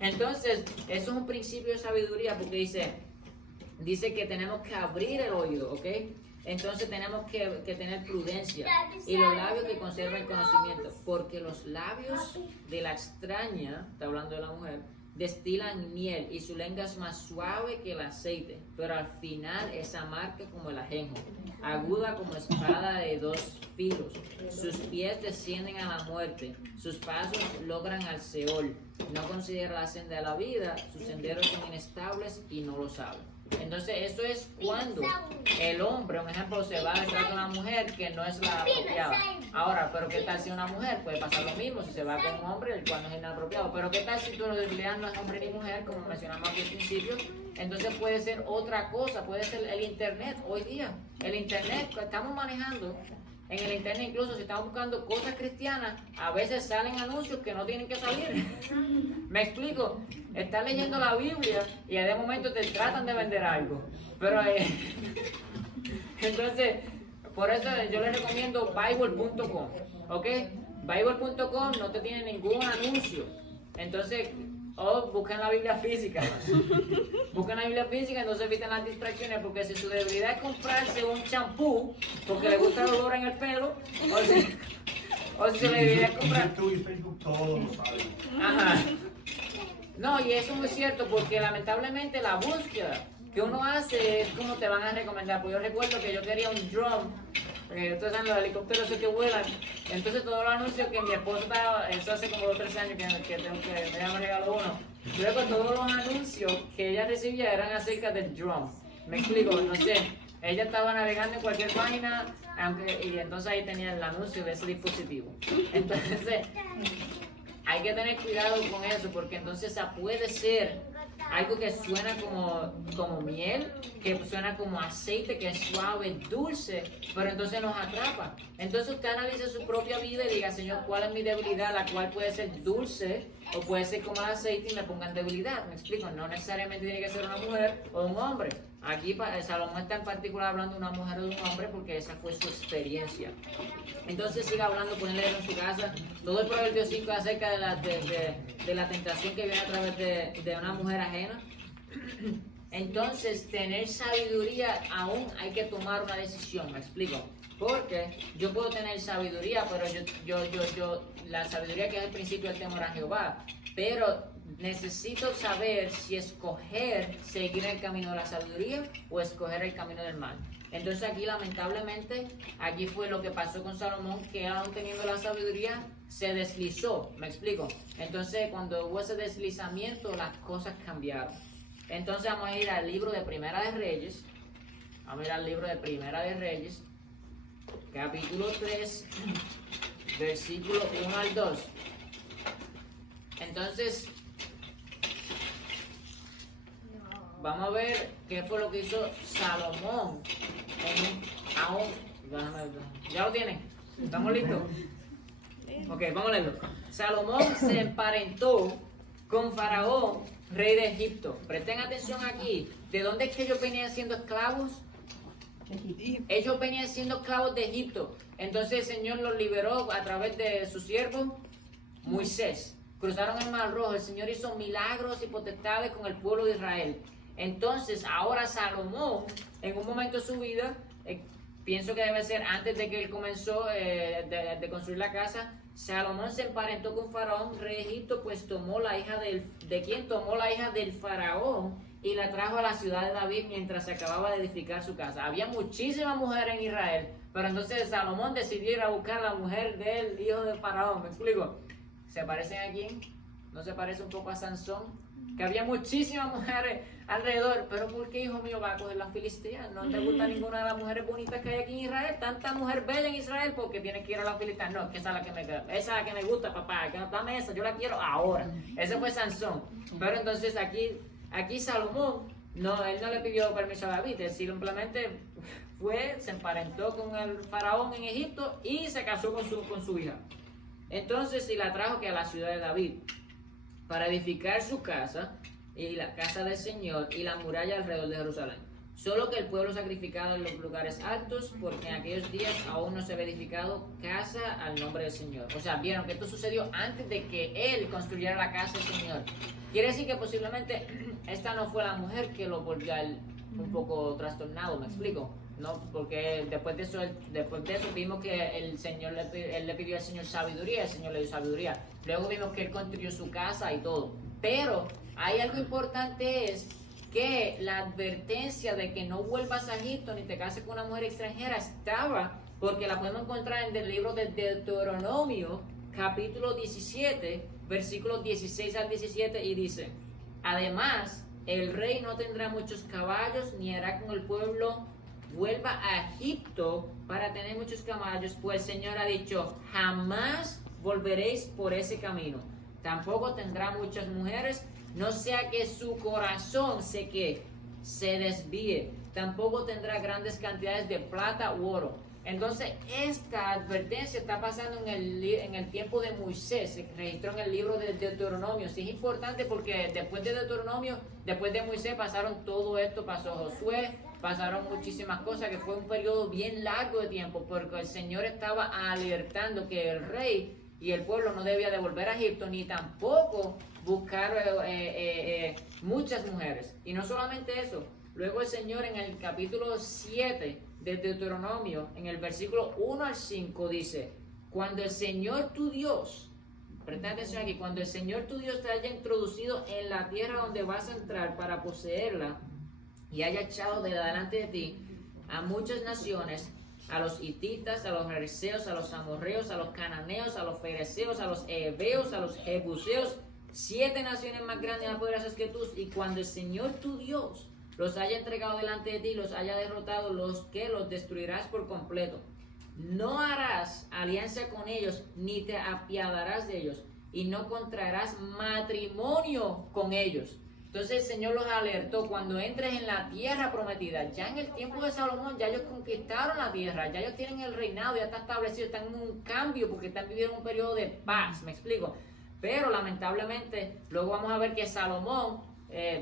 Entonces, eso es un principio de sabiduría porque dice que tenemos que abrir el oído, ¿ok? Entonces tenemos que tener prudencia y los labios que conserven conocimiento, porque los labios de la extraña, está hablando de la mujer, destilan miel y su lengua es más suave que el aceite, pero al final es amarga como el ajenjo, aguda como espada de 2 filos. Sus pies descienden a la muerte, sus pasos logran al Seol. No considera la senda de la vida, sus senderos son inestables y no lo sabe. Entonces eso es cuando el hombre, un ejemplo, se va detrás de una mujer que no es la apropiada. Ahora, pero ¿qué tal si una mujer? Puede pasar lo mismo si se va con un hombre el cual no es inapropiado. Pero ¿qué tal si tú en realidad no es hombre ni mujer, como mencionamos aquí al principio? Entonces puede ser otra cosa, puede ser el internet hoy día. El internet que estamos manejando, en el internet incluso si estamos buscando cosas cristianas, a veces salen anuncios que no tienen que salir. ¿Me explico? Estás leyendo la Biblia y de momento te tratan de vender algo. Pero entonces, por eso yo les recomiendo Bible.com, ¿ok? Bible.com no te tiene ningún anuncio. Entonces, busquen la Biblia física. Busquen la Biblia física, entonces eviten las distracciones, porque si su debilidad es comprarse un champú porque le gusta el olor en el pelo, o si su debilidad es comprar... YouTube y Facebook todos lo saben. Ajá. No, y eso es muy cierto, porque lamentablemente la búsqueda que uno hace es como te van a recomendar. Pues yo recuerdo que yo quería un drone, porque ustedes saben los helicópteros que vuelan. Entonces todos los anuncios que mi esposo estaba, eso hace como 2 o 3 años que tengo que me regaló uno. Luego todos los anuncios que ella recibía eran acerca del drone. Me explico, no sé. Ella estaba navegando en cualquier página, y entonces ahí tenía el anuncio de ese dispositivo. Entonces hay que tener cuidado con eso, porque entonces puede ser algo que suena como miel, que suena como aceite, que es suave, dulce, pero entonces nos atrapa. Entonces usted analice su propia vida y diga, Señor, ¿cuál es mi debilidad? La cual puede ser dulce o puede ser como el aceite y me pongan debilidad. Me explico, no necesariamente tiene que ser una mujer o un hombre. Aquí Salomón está en particular hablando de una mujer o de un hombre porque esa fue su experiencia. Entonces siga hablando, pueden leer en su casa todo el Proverbio 5 acerca de la tentación que viene a través de una mujer ajena. Entonces tener sabiduría, aún hay que tomar una decisión, me explico. Porque yo puedo tener sabiduría, pero la sabiduría que es el principio del temor a Jehová, pero necesito saber si escoger seguir el camino de la sabiduría o escoger el camino del mal. Entonces aquí lamentablemente, aquí fue lo que pasó con Salomón, que aún teniendo la sabiduría, se deslizó, me explico. Entonces cuando hubo ese deslizamiento, las cosas cambiaron. Entonces vamos a ir al libro de Primera de Reyes, capítulo 3, versículo 1 al 2. Entonces, vamos a ver qué fue lo que hizo Salomón. ¿Ya lo tienen? ¿Estamos listos? Ok, vamos a leerlo. Salomón se emparentó con Faraón, rey de Egipto. Presten atención aquí. ¿De dónde es que ellos venían siendo esclavos? Ellos venían siendo esclavos de Egipto. Entonces el Señor los liberó a través de su siervo Moisés. Cruzaron el Mar Rojo. El Señor hizo milagros y potestades con el pueblo de Israel. Entonces ahora Salomón, en un momento de su vida, pienso que debe ser antes de que él comenzó de construir la casa, Salomón se emparentó con Faraón, rey de Egipto, pues tomó la hija tomó la hija del Faraón y la trajo a la ciudad de David mientras se acababa de edificar su casa. Había muchísimas mujeres en Israel, pero entonces Salomón decidió ir a buscar la mujer del hijo de Faraón. ¿Me explico? ¿Se parecen aquí? ¿No se parece un poco a Sansón? Que había muchísimas mujeres alrededor, pero ¿por qué, hijo mío, va a coger las filisteas? ¿No te gusta ninguna de las mujeres bonitas que hay aquí en Israel? Tanta mujer bella en Israel, porque tienes que ir a las filisteas. No, que esa es la que me gusta, papá, que dame esa, yo la quiero ahora. Ese fue Sansón. Pero entonces aquí Salomón, no, él no le pidió permiso a David, él simplemente se emparentó con el faraón en Egipto y se casó con su hija. Entonces, y la trajo que a la ciudad de David, para edificar su casa y la casa del Señor y la muralla alrededor de Jerusalén. Solo que el pueblo sacrificaba en los lugares altos, porque en aquellos días aún no se había edificado casa al nombre del Señor. O sea, vieron que esto sucedió antes de que él construyera la casa del Señor. Quiere decir que posiblemente esta no fue la mujer que lo volvió a él un poco trastornado, ¿me explico? No, porque después de eso vimos que el Señor él le pidió al Señor sabiduría, el Señor le dio sabiduría. Luego vimos que él construyó su casa y todo. Pero hay algo importante, es que la advertencia de que no vuelvas a Egipto ni te cases con una mujer extranjera estaba, porque la podemos encontrar en el libro de Deuteronomio, capítulo 17, versículos 16 al 17, y dice: además, el rey no tendrá muchos caballos, ni hará con el pueblo vuelva a Egipto para tener muchos caballos, pues el Señor ha dicho: jamás volveréis por ese camino. Tampoco tendrá muchas mujeres, no sea que su corazón se desvíe. Tampoco tendrá grandes cantidades de plata u oro. Entonces, esta advertencia está pasando en el tiempo de Moisés, se registró en el libro de Deuteronomio. Sí, es importante porque después de Deuteronomio, después de Moisés, pasaron todo esto, pasó Josué, pasaron muchísimas cosas, que fue un periodo bien largo de tiempo, porque el Señor estaba alertando que el rey y el pueblo no debía de volver a Egipto, ni tampoco buscar muchas mujeres. Y no solamente eso, luego el Señor en el capítulo 7 de Deuteronomio, en el versículo 1 al 5 dice: cuando el Señor tu Dios, presta atención aquí, cuando el Señor tu Dios te haya introducido en la tierra donde vas a entrar para poseerla, y haya echado de delante de ti a muchas naciones, a los hititas, a los jerseos, a los amorreos, a los cananeos, a los fereceos, a los heveos, a los jebuseos, 7 naciones más grandes y más poderosas que tú, y cuando el Señor tu Dios los haya entregado delante de ti, los haya derrotado, los destruirás por completo. No harás alianza con ellos, ni te apiadarás de ellos, y no contraerás matrimonio con ellos. Entonces el Señor los alertó: cuando entres en la tierra prometida, ya en el tiempo de Salomón, ya ellos conquistaron la tierra, ya ellos tienen el reinado, ya está establecido, están en un cambio porque están viviendo un periodo de paz, ¿me explico? Pero lamentablemente, luego vamos a ver que Salomón,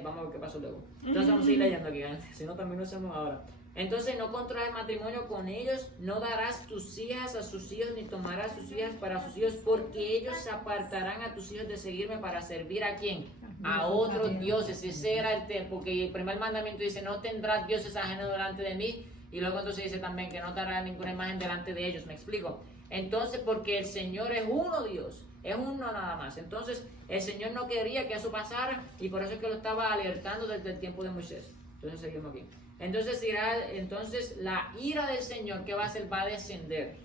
vamos a ver qué pasó luego. Entonces vamos a ir leyendo aquí, si no también lo hacemos ahora. Entonces no contraes matrimonio con ellos, no darás tus hijas a sus hijos, ni tomarás sus hijas para sus hijos, porque ellos se apartarán a tus hijos de seguirme para servir ¿a quién? A otros dioses. Ese era el tema, porque el primer mandamiento dice: no tendrás dioses ajenos delante de mí, y luego entonces dice también que no te harás ninguna imagen delante de ellos. ¿Me explico? Entonces, porque el Señor es uno Dios, es uno nada más. Entonces el Señor no quería que eso pasara, y por eso es que lo estaba alertando desde el tiempo de Moisés. Entonces seguimos aquí. Entonces la ira del Señor, ¿qué va a hacer? Va a descender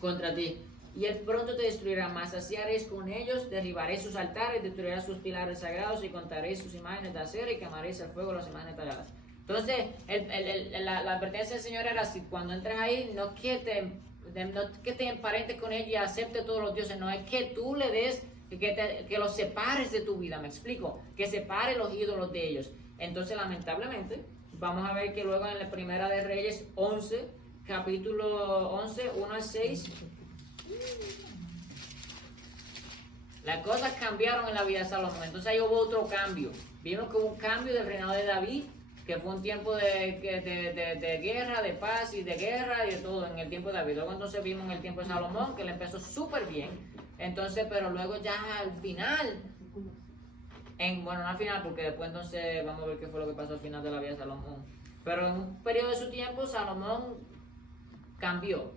contra ti, y él pronto te destruirá. Mas así haréis con ellos: derribaréis sus altares, destruirás sus pilares sagrados, y contaréis sus imágenes de acera, y quemaréis al fuego las imágenes talladas. Entonces la advertencia del Señor era así: cuando entres ahí, no que te emparentes con ella y acepte todos los dioses, no, es que tú le des, que los separes de tu vida. ¿Me explico? Que separe los ídolos de ellos. Entonces, lamentablemente, vamos a ver que luego en la Primera de Reyes 11, capítulo 11, 1 al 6, las cosas cambiaron en la vida de Salomón. Entonces ahí hubo otro cambio. Vimos que hubo un cambio del reinado de David, que fue un tiempo de guerra, de paz y de guerra y de todo en el tiempo de David. Luego entonces vimos en el tiempo de Salomón, que le empezó súper bien. Entonces, pero luego ya al final, bueno, no al final, porque después entonces vamos a ver qué fue lo que pasó al final de la vida de Salomón. Pero en un periodo de su tiempo, Salomón cambió.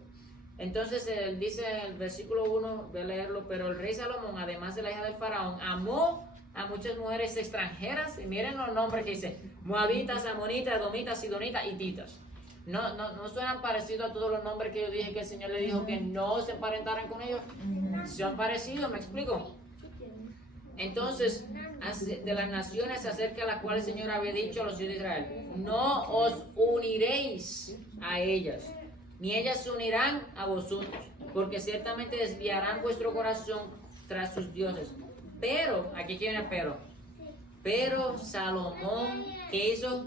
Entonces él dice en el versículo 1, voy a leerlo: pero el rey Salomón, además de la hija del faraón, amó a muchas mujeres extranjeras, y miren los nombres que dice: moabitas, amonitas, edomitas, sidonitas, hititas. No suenan parecidos a todos los nombres que yo dije que el Señor le dijo que no se emparentaran con ellos. Son parecidos, ¿me explico? Entonces, de las naciones acerca de las cuales el Señor había dicho a los hijos de Israel: no os uniréis a ellas, ni ellas se unirán a vosotros, porque ciertamente desviarán vuestro corazón tras sus dioses. Pero, aquí viene pero Salomón, ¿qué hizo?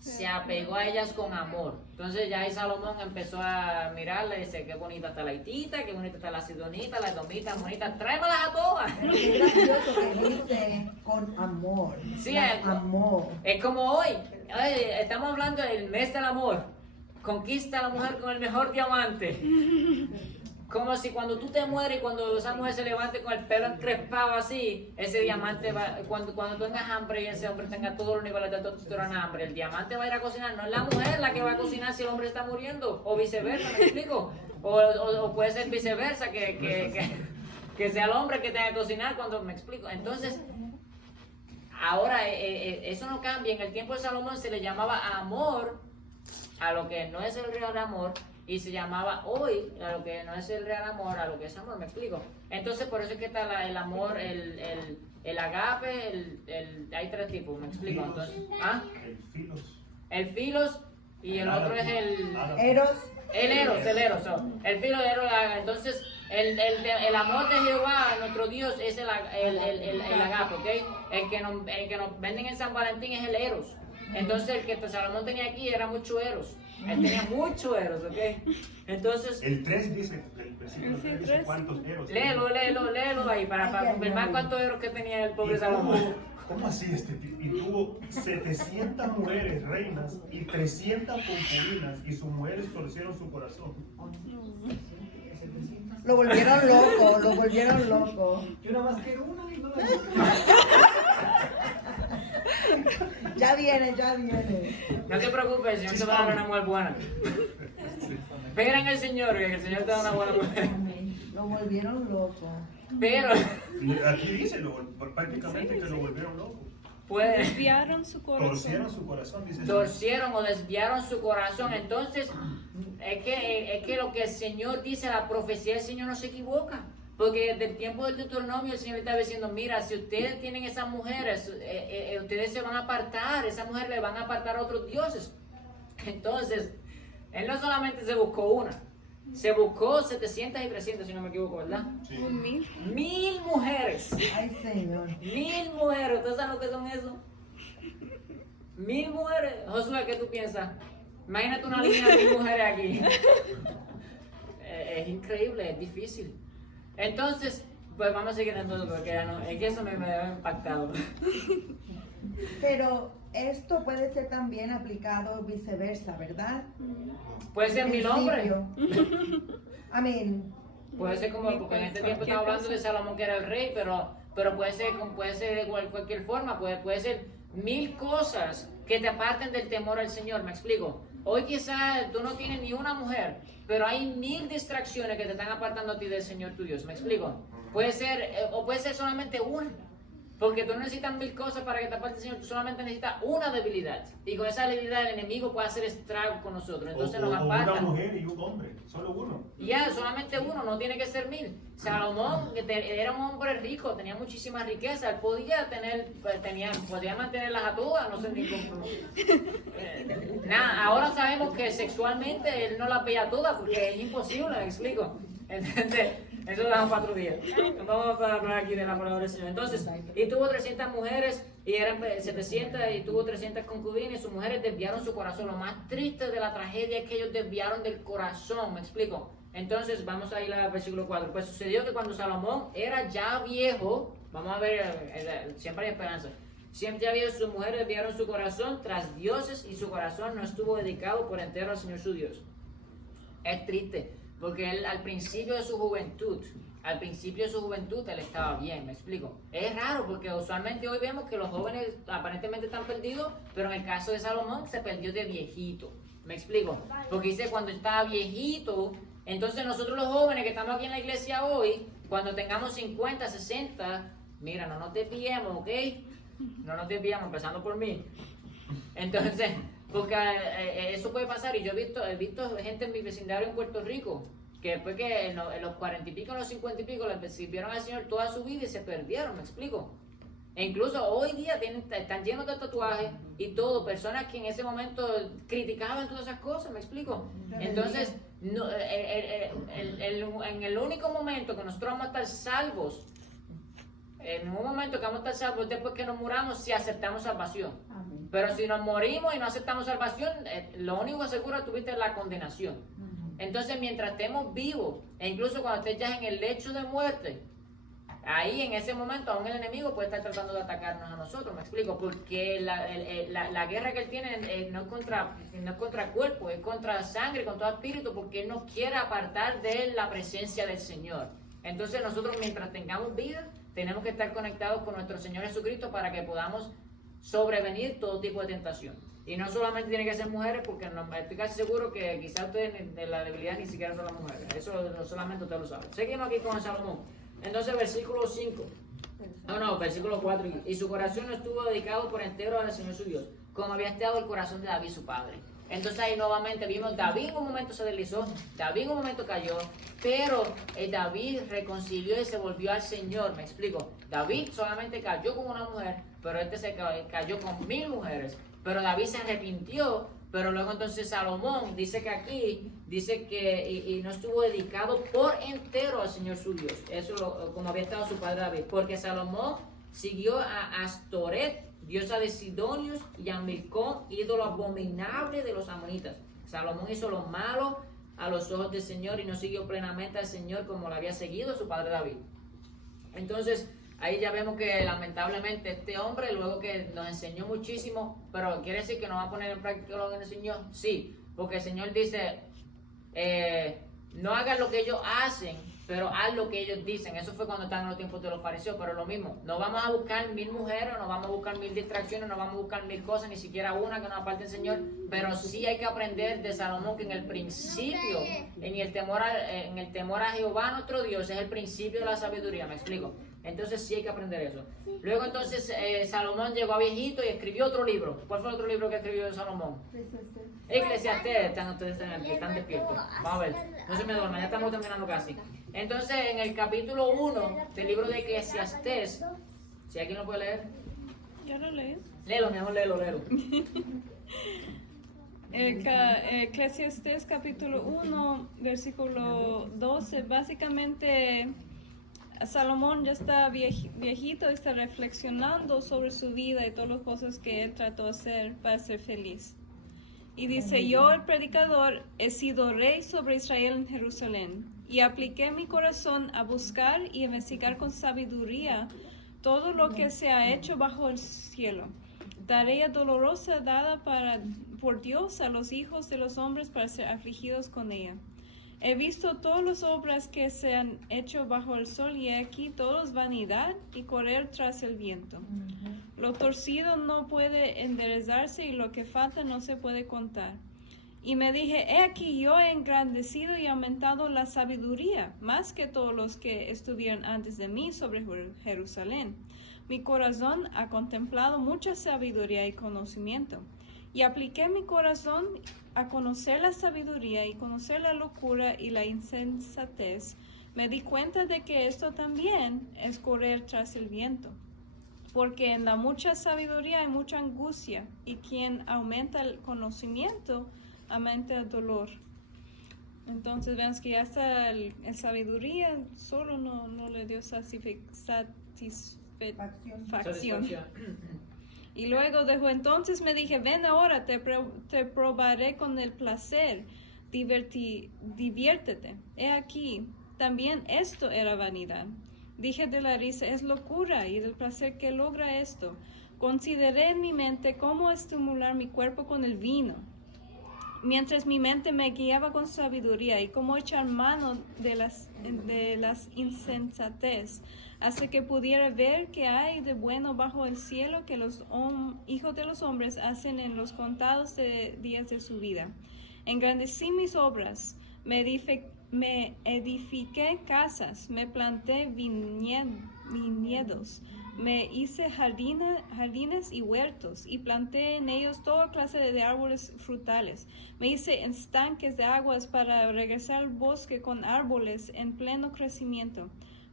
Se apegó a ellas con amor. Entonces ya ahí Salomón empezó a mirarla y dice: qué bonita está la hitita, qué bonita está la sidonita, la edomita, monita, tráemelas a todas. Es gracioso que dice con amor. Sí, amor. Es como hoy. Estamos hablando del mes del amor. Conquista a la mujer con el mejor diamante. Como si cuando tú te mueres y cuando esa mujer se levante con el pelo encrespado así, ese diamante va, cuando tengas hambre y ese hombre tenga todos los niveles de testosterona en hambre, el diamante va a ir a cocinar, no es la mujer la que va a cocinar si el hombre está muriendo, o viceversa, ¿me explico? O puede ser viceversa, que sea el hombre que tenga que cocinar cuando, ¿me explico? Entonces, ahora eso no cambia, en el tiempo de Salomón se le llamaba amor a lo que no es el real amor, y se llamaba hoy a lo que no es el real amor, a lo que es amor, ¿me explico? Entonces por eso es que está el amor, el agape, hay tres tipos, ¿me explico? Entonces, ¿ah? El filos. El filos y el otro es el Eros. el eros, el filo de eros. Entonces el amor de Jehová, nuestro Dios, es el agape, ¿ok? El que nos venden en San Valentín es el eros. Entonces el que Salomón tenía aquí era mucho eros. Él tenía mucho eros, ¿ok? Entonces, El 3 dice, el versículo 3 dice cuántos eros. léelo ahí para confirmar cuántos eros que tenía el pobre Salomón. ¿Cómo así y tuvo 700 mujeres reinas y 300 concubinas, y sus mujeres torcieron su corazón? Lo volvieron loco. Yo nada más quiero una y no la Ya viene. No te preocupes, el Señor te va a dar una mujer buena. Espera en el Señor, que el Señor te da una buena mujer. Lo volvieron loco. Pero, Y aquí dice prácticamente que lo volvieron loco. pues, Desviaron su corazón. Torcieron su corazón, dice. torcieron o desviaron su corazón. Entonces, es que lo que el Señor dice, la profecía del Señor no se equivoca. Porque desde el tiempo del Deuteronomio el Señor estaba diciendo, mira, si ustedes tienen esas mujeres, ustedes se van a apartar, esas mujeres le van a apartar a otros dioses. Entonces, Él no solamente se buscó una, se buscó 700 y 300, si no me equivoco, ¿verdad? Sí. 1000 mujeres. Ay, Señor. 1000 mujeres, ¿ustedes saben lo que son eso? 1000 mujeres. Josué, ¿qué tú piensas? Imagínate una línea de 1000 mujeres aquí. Es increíble, es difícil. Entonces, pues vamos a seguir entonces porque ya no, es que eso me ha impactado. Pero esto puede ser también aplicado viceversa, ¿verdad? Puede ser 1000 hombres. Amén. Puede ser como, porque en este tiempo estamos hablando de Salomón que era el rey, pero puede ser de cualquier forma, puede ser 1000 cosas que te aparten del temor al Señor, ¿me explico? Hoy quizás tú no tienes ni una mujer, pero hay 1000 distracciones que te están apartando a ti del Señor tu Dios, ¿me explico? Puede ser, o puede ser solamente una. Porque tú no necesitas 1000 cosas para que te aparte el Señor, tú solamente necesitas una debilidad. Y con esa debilidad el enemigo puede hacer estragos con nosotros. Entonces nos o aparta. una mujer y un hombre, solo uno. Ya, solamente uno, no tiene que ser 1000. Salomón era un hombre rico, tenía muchísima riqueza, él podía mantenerlas a todas, no sé ni cómo. Nada, ahora sabemos que sexualmente él no las veía a todas porque es imposible, me explico. Entonces, eso lo damos 4 días. Vamos a hablar aquí de la palabra del Señor. Entonces, y tuvo 300 mujeres y eran 700 y tuvo 300 concubinas y sus mujeres desviaron su corazón. Lo más triste de la tragedia es que ellos desviaron del corazón, ¿me explico? Entonces, vamos a ir al versículo 4. Pues sucedió que cuando Salomón era ya viejo, vamos a ver, siempre hay esperanza. Siempre ya viejo, sus mujeres desviaron su corazón tras dioses y su corazón no estuvo dedicado por entero al Señor su Dios. Es triste. Porque él al principio de su juventud, él estaba bien, ¿me explico? Es raro porque usualmente hoy vemos que los jóvenes aparentemente están perdidos, pero en el caso de Salomón se perdió de viejito, ¿me explico? Porque dice cuando estaba viejito, entonces nosotros los jóvenes que estamos aquí en la iglesia hoy, cuando tengamos 50, 60, mira, no nos desviemos, ¿ok? No nos desviemos, empezando por mí. Entonces, porque eso puede pasar y yo he visto gente en mi vecindario en Puerto Rico que después que en los 40 y pico, en los 50 y pico le sirvieron al Señor toda su vida y se perdieron, ¿me explico? E incluso hoy día están llenos de tatuajes y todo, personas que en ese momento criticaban todas esas cosas, ¿me explico? Entonces, no, en el único momento que nosotros vamos a estar salvos, en un momento que vamos a estar salvos después que nos muramos si aceptamos salvación. Amén. Pero si nos morimos y no aceptamos salvación, lo único que seguro tuviste es la condenación. Entonces mientras estemos vivos, e incluso cuando estés ya en el lecho de muerte, ahí en ese momento aún el enemigo puede estar tratando de atacarnos a nosotros, me explico, porque la guerra que él tiene no es contra cuerpo, es contra sangre, contra espíritu, porque él nos quiere apartar de la presencia del Señor. Entonces nosotros mientras tengamos vida, tenemos que estar conectados con nuestro Señor Jesucristo para que podamos sobrevenir todo tipo de tentación. Y no solamente tiene que ser mujeres, porque no, estoy casi seguro que quizás ustedes de la debilidad ni siquiera son las mujeres. Eso no solamente ustedes lo saben. Seguimos aquí con Salomón. Entonces, versículo 5. Versículo 4. Y su corazón no estuvo dedicado por entero al Señor su Dios, como había estado el corazón de David su padre. Entonces ahí nuevamente vimos, David en un momento se deslizó, David en un momento cayó, pero David reconcilió y se volvió al Señor. Me explico. David solamente cayó con una mujer, pero se cayó con 1000 mujeres. Pero David se arrepintió, pero luego entonces Salomón dice que aquí, dice que y no estuvo dedicado por entero al Señor su Dios. Eso como había estado su padre David, porque Salomón siguió a Astoret, diosa de Sidonios, y a Milcom, ídolo abominable de los amonitas. Salomón hizo lo malo a los ojos del Señor y no siguió plenamente al Señor como lo había seguido su padre David. Entonces, ahí ya vemos que lamentablemente este hombre, luego que nos enseñó muchísimo, pero quiere decir que no va a poner en práctica lo que nos enseñó. Sí, porque el Señor dice, no hagan lo que ellos hacen, pero haz lo que ellos dicen. Eso fue cuando estaban en los tiempos de los fariseos, pero lo mismo. No vamos a buscar 1000 mujeres, no vamos a buscar 1000 distracciones, no vamos a buscar 1000 cosas, ni siquiera una que nos aparte el Señor, pero sí hay que aprender de Salomón que en el principio, en el temor a Jehová nuestro Dios, es el principio de la sabiduría. ¿Me explico? Entonces sí hay que aprender eso. Luego entonces Salomón llegó a viejito y escribió otro libro. ¿Cuál fue el otro libro que escribió Salomón? Eclesiastés. Ustedes están despiertos. Vamos a ver. No se me duerman, ya estamos terminando casi. Entonces en el capítulo 1 del libro de Eclesiastés, si alguien lo puede leer. ¿Ya lo lees? Léelo, mi amor, léelo. Eclesiastés capítulo 1, versículo 12, básicamente Salomón ya está viejito, está reflexionando sobre su vida y todas las cosas que él trató de hacer para ser feliz. Y dice, yo el predicador he sido rey sobre Israel en Jerusalén y apliqué mi corazón a buscar y investigar con sabiduría todo lo que se ha hecho bajo el cielo. Tarea dolorosa dada por Dios a los hijos de los hombres para ser afligidos con ella. He visto todas las obras que se han hecho bajo el sol y aquí todo es vanidad y correr tras el viento. Lo torcido no puede enderezarse y lo que falta no se puede contar. Y me dije, he aquí yo he engrandecido y aumentado la sabiduría, más que todos los que estuvieron antes de mí sobre Jerusalén. Mi corazón ha contemplado mucha sabiduría y conocimiento. Y apliqué mi corazón a conocer la sabiduría y conocer la locura y la insensatez. Me di cuenta de que esto también es correr tras el viento. Porque en la mucha sabiduría hay mucha angustia, y quien aumenta el conocimiento, aumenta el dolor. Entonces vemos que ya está el sabiduría, solo no le dio satisfacción. Y luego dijo, entonces me dije, ven ahora, te probaré con el placer, diviértete. He aquí, también esto era vanidad. Dije de la risa, es locura, y del placer que logra esto. Consideré en mi mente cómo estimular mi cuerpo con el vino, mientras mi mente me guiaba con sabiduría, y cómo echar mano de las insensatez, hasta que pudiera ver qué hay de bueno bajo el cielo que los hijos de los hombres hacen en los contados días de su vida. Engrandecí mis obras, me edifiqué casas, me planté viñedos, me hice jardines y huertos, y planté en ellos toda clase de árboles frutales. Me hice estanques de aguas para regresar al bosque con árboles en pleno crecimiento.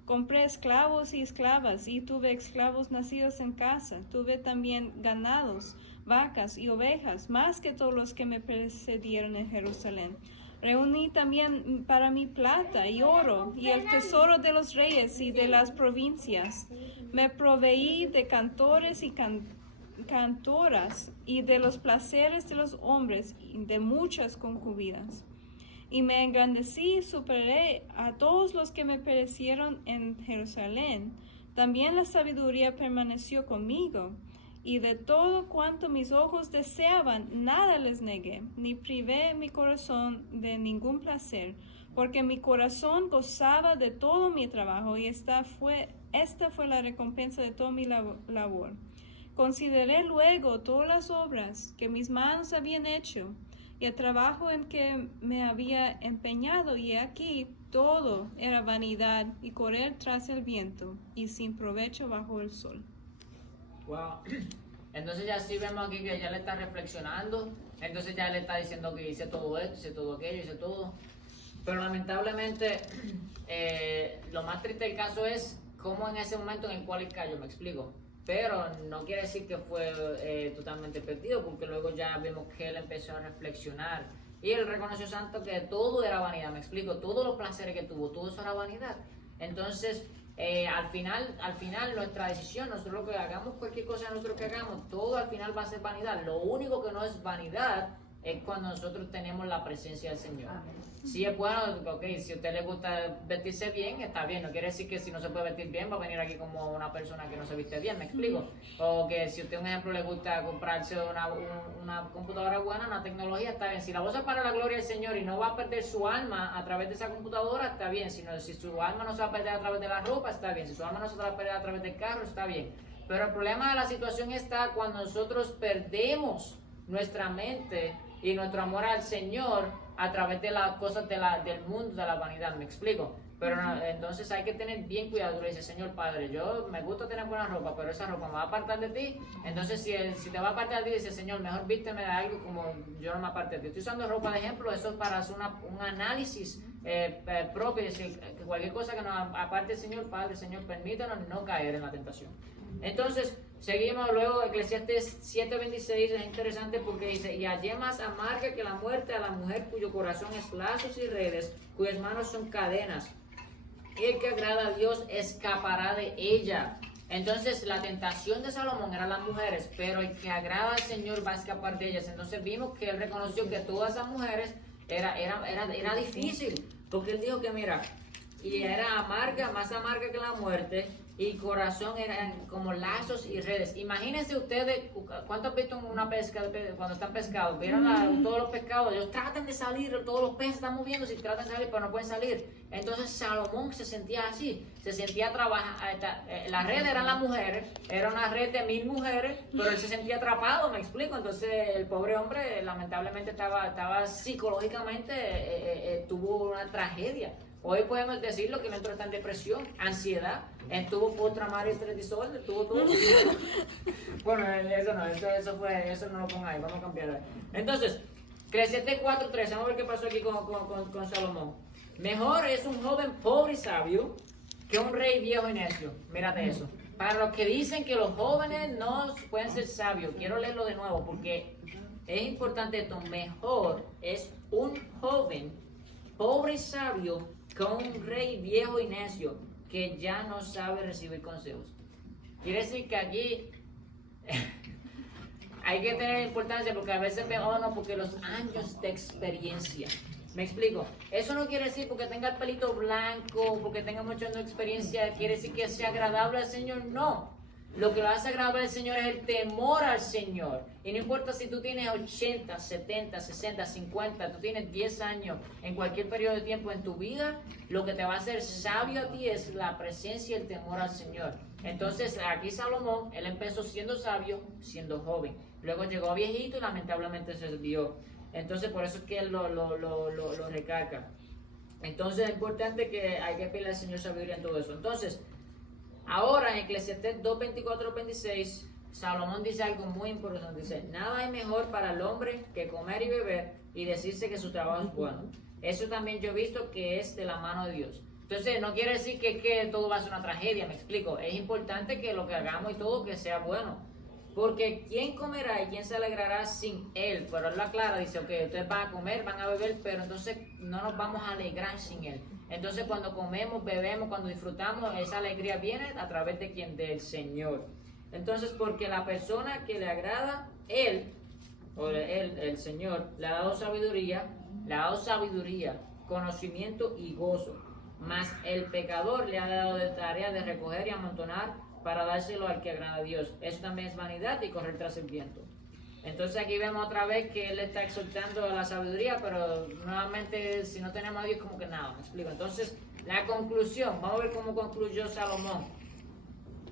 Compré esclavos y esclavas, y tuve esclavos nacidos en casa. Tuve también ganados, vacas y ovejas, más que todos los que me precedieron en Jerusalén. Reuní también para mí plata y oro, y el tesoro de los reyes y de las provincias. Me proveí de cantores y cantoras, y de los placeres de los hombres, y de muchas concubinas. Y me engrandecí y superé a todos los que me perecieron en Jerusalén. También la sabiduría permaneció conmigo, y de todo cuanto mis ojos deseaban, nada les negué, ni privé mi corazón de ningún placer, porque mi corazón gozaba de todo mi trabajo, y esta fue la recompensa de toda mi labor. Consideré luego todas las obras que mis manos habían hecho, y el trabajo en que me había empeñado, y aquí todo era vanidad y correr tras el viento, y sin provecho bajo el sol. Wow. Entonces ya sí vemos aquí que ya le está reflexionando, entonces ya le está diciendo que hice todo esto, hice todo aquello, hice todo. Pero lamentablemente lo más triste del caso es cómo en ese momento en el cual él cayó, me explico. Pero no quiere decir que fue totalmente perdido, porque luego ya vemos que él empezó a reflexionar. Y él reconoció santo que todo era vanidad, me explico, todos los placeres que tuvo, todo eso era vanidad. Entonces, al final nuestra decisión, nosotros lo que hagamos, cualquier cosa nosotros que hagamos, todo al final va a ser vanidad. Lo único que no es vanidad es cuando nosotros tenemos la presencia del Señor. Sí es bueno, ok, si a usted le gusta vestirse bien, está bien, no quiere decir que si no se puede vestir bien va a venir aquí como una persona que no se viste bien, ¿me explico? O que si a usted, un ejemplo, le gusta comprarse una computadora buena, una tecnología, está bien. Si la usa para la gloria del Señor y no va a perder su alma a través de esa computadora, está bien. Si su alma no se va a perder a través de la ropa, está bien. Si su alma no se va a perder a través del carro, está bien. Pero el problema de la situación está cuando nosotros perdemos nuestra mente y nuestro amor al Señor a través de las cosas del mundo, de la vanidad, ¿me explico? Pero entonces hay que tener bien cuidado. Le dice, Señor Padre, yo me gusta tener buena ropa, pero esa ropa me va a apartar de ti. Entonces si te va a apartar de ti, dice, Señor, mejor vísteme de algo como yo no me aparte de ti. Estoy usando ropa de ejemplo, eso es para hacer un análisis propio, y decir que cualquier cosa que nos aparte del Señor Padre, Señor, permítanos no caer en la tentación. Entonces, seguimos luego, Eclesiastes 7:26, es interesante porque dice, y hallé más amarga que la muerte a la mujer cuyo corazón es lazos y redes, cuyas manos son cadenas. El que agrada a Dios escapará de ella. Entonces, la tentación de Salomón eran las mujeres, pero el que agrada al Señor va a escapar de ellas. Entonces vimos que él reconoció que todas esas mujeres era difícil, porque él dijo que mira, y era amarga, más amarga que la muerte, y corazón eran como lazos y redes. Imagínense ustedes, ¿cuánto han visto en una pesca, cuando están pescados? ¿Vieron todos los pescados? Ellos tratan de salir, todos los peces están moviendo, si tratan de salir, pero no pueden salir. Entonces Salomón se sentía así, se sentía trabajar, la red eran las mujeres, era una red de 1000 mujeres, pero él se sentía atrapado, me explico. Entonces el pobre hombre lamentablemente estaba psicológicamente, tuvo una tragedia. Hoy podemos decirlo que nuestro está en depresión, ansiedad, tuvo post-traumatic stress disorder, tuvo todo. Bueno, eso no lo ponga ahí, vamos a cambiar. Entonces, Eclesiastés 4:3, vamos a ver qué pasó aquí con Salomón. Mejor es un joven pobre y sabio que un rey viejo y necio. Mírate eso. Para los que dicen que los jóvenes no pueden ser sabios, quiero leerlo de nuevo porque es importante esto. Mejor es un joven pobre y sabio con un rey viejo y necio que ya no sabe recibir consejos. Quiere decir que aquí hay que tener importancia porque a veces no, porque los años de experiencia. ¿Me explico? Eso no quiere decir porque tenga el pelito blanco, porque tenga mucha experiencia, quiere decir que sea agradable al Señor. No. Lo que lo hace agradable al Señor es el temor al Señor. Y no importa si tú tienes 80, 70, 60, 50, tú tienes 10 años en cualquier periodo de tiempo en tu vida, lo que te va a hacer sabio a ti es la presencia y el temor al Señor. Entonces aquí Salomón, él empezó siendo sabio, siendo joven. Luego llegó viejito y lamentablemente se desvió. Entonces por eso es que él lo recalca. Entonces es importante que hay que pedirle al Señor sabiduría en todo eso. Entonces, ahora en Eclesiastés 2:24-26, Salomón dice algo muy importante. Dice, nada hay mejor para el hombre que comer y beber y decirse que su trabajo es bueno. Eso también yo he visto que es de la mano de Dios. Entonces no quiere decir que todo va a ser una tragedia, me explico. Es importante que lo que hagamos y todo que sea bueno. Porque ¿quién comerá y quién se alegrará sin él? Pero él lo aclara, dice, ok, ustedes van a comer, van a beber, pero entonces no nos vamos a alegrar sin él. Entonces cuando comemos, bebemos, cuando disfrutamos, esa alegría viene a través de quién, del Señor. Entonces porque la persona que le agrada, el Señor, le ha dado sabiduría le ha dado sabiduría, conocimiento y gozo. Mas el pecador le ha dado de tarea de recoger y amontonar para dárselo al que agrada a Dios. Eso también es vanidad y correr tras el viento. Entonces aquí vemos otra vez que él está exhortando a la sabiduría, pero nuevamente si no tenemos a Dios como que nada, me explico. Entonces la conclusión, vamos a ver cómo concluyó Salomón.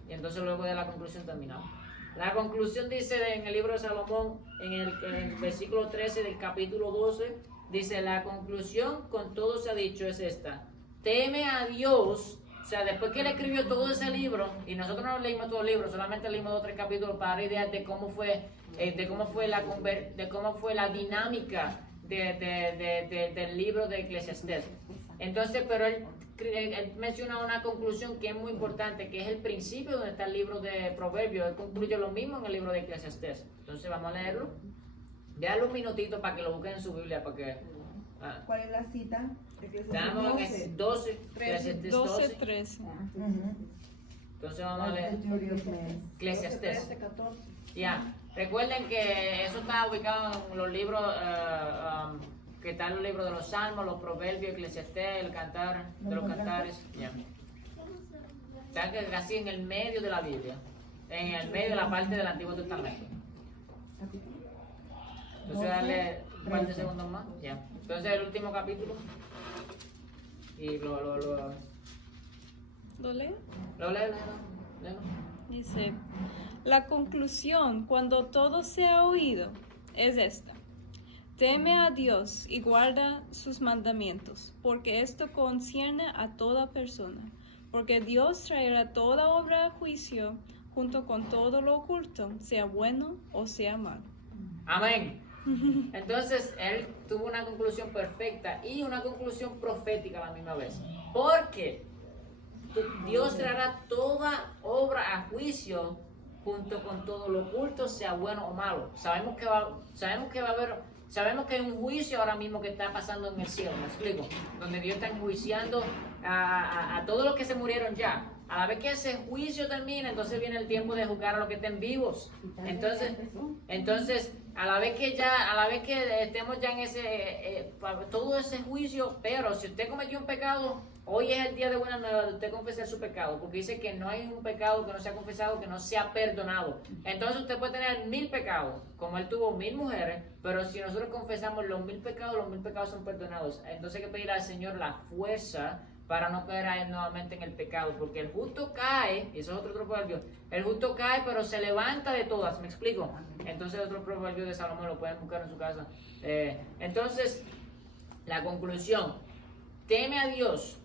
Y entonces luego de la conclusión terminamos. La conclusión dice en el libro de Salomón, en el versículo 13 del capítulo 12, dice: la conclusión con todo se ha dicho es esta: teme a Dios. O sea, después que él escribió todo ese libro, y nosotros no leímos todo el libro, solamente leímos 2 o 3 capítulos para dar ideas de cómo fue la dinámica del libro de Eclesiastés. Entonces, pero él menciona una conclusión que es muy importante, que es el principio donde está el libro de Proverbios. Él concluye lo mismo en el libro de Eclesiastés. Entonces vamos a leerlo. Véanlo un minutito para que lo busquen en su Biblia, para que... ¿Cuál es la cita? Estamos en 12, 12, 13. Entonces vamos a leer Eclesiastés. 13, 14. Ya, recuerden que eso está ubicado en los libros, que están los libros de los Salmos, los Proverbios, Eclesiastés, el Cantar de los Cantares. Ya. Está casi en el medio de la Biblia, en el medio de la parte del Antiguo Testamento. Entonces dale un par de segundos más. Ya. Entonces el último capítulo. Y ¿Lo leo? léelo. Dice, la conclusión cuando todo se ha oído es esta: teme a Dios y guarda sus mandamientos, porque esto concierne a toda persona, porque Dios traerá toda obra a juicio junto con todo lo oculto, sea bueno o sea malo. Amén. Entonces él tuvo una conclusión perfecta y una conclusión profética a la misma vez, porque Dios traerá toda obra a juicio junto con todo lo oculto, sea bueno o malo. Sabemos que hay un juicio ahora mismo que está pasando en el cielo, ¿me explico? Donde Dios está enjuiciando a todos los que se murieron ya. A la vez que ese juicio termina, entonces viene el tiempo de juzgar a los que estén vivos. Entonces, a la vez que estemos ya en todo ese juicio, pero si usted cometió un pecado, hoy es el día de buena nueva de usted confesar su pecado, porque dice que no hay un pecado que no sea confesado, que no sea perdonado. Entonces usted puede tener 1000 pecados, como él tuvo 1000 mujeres, pero si nosotros confesamos los 1000 pecados son perdonados. Entonces hay que pedir al Señor la fuerza para no caer nuevamente en el pecado, porque el justo cae, y eso es otro proverbio, el justo cae pero se levanta de todas, ¿me explico? Entonces otro proverbio de Salomón lo pueden buscar en su casa. Entonces, la conclusión: teme a Dios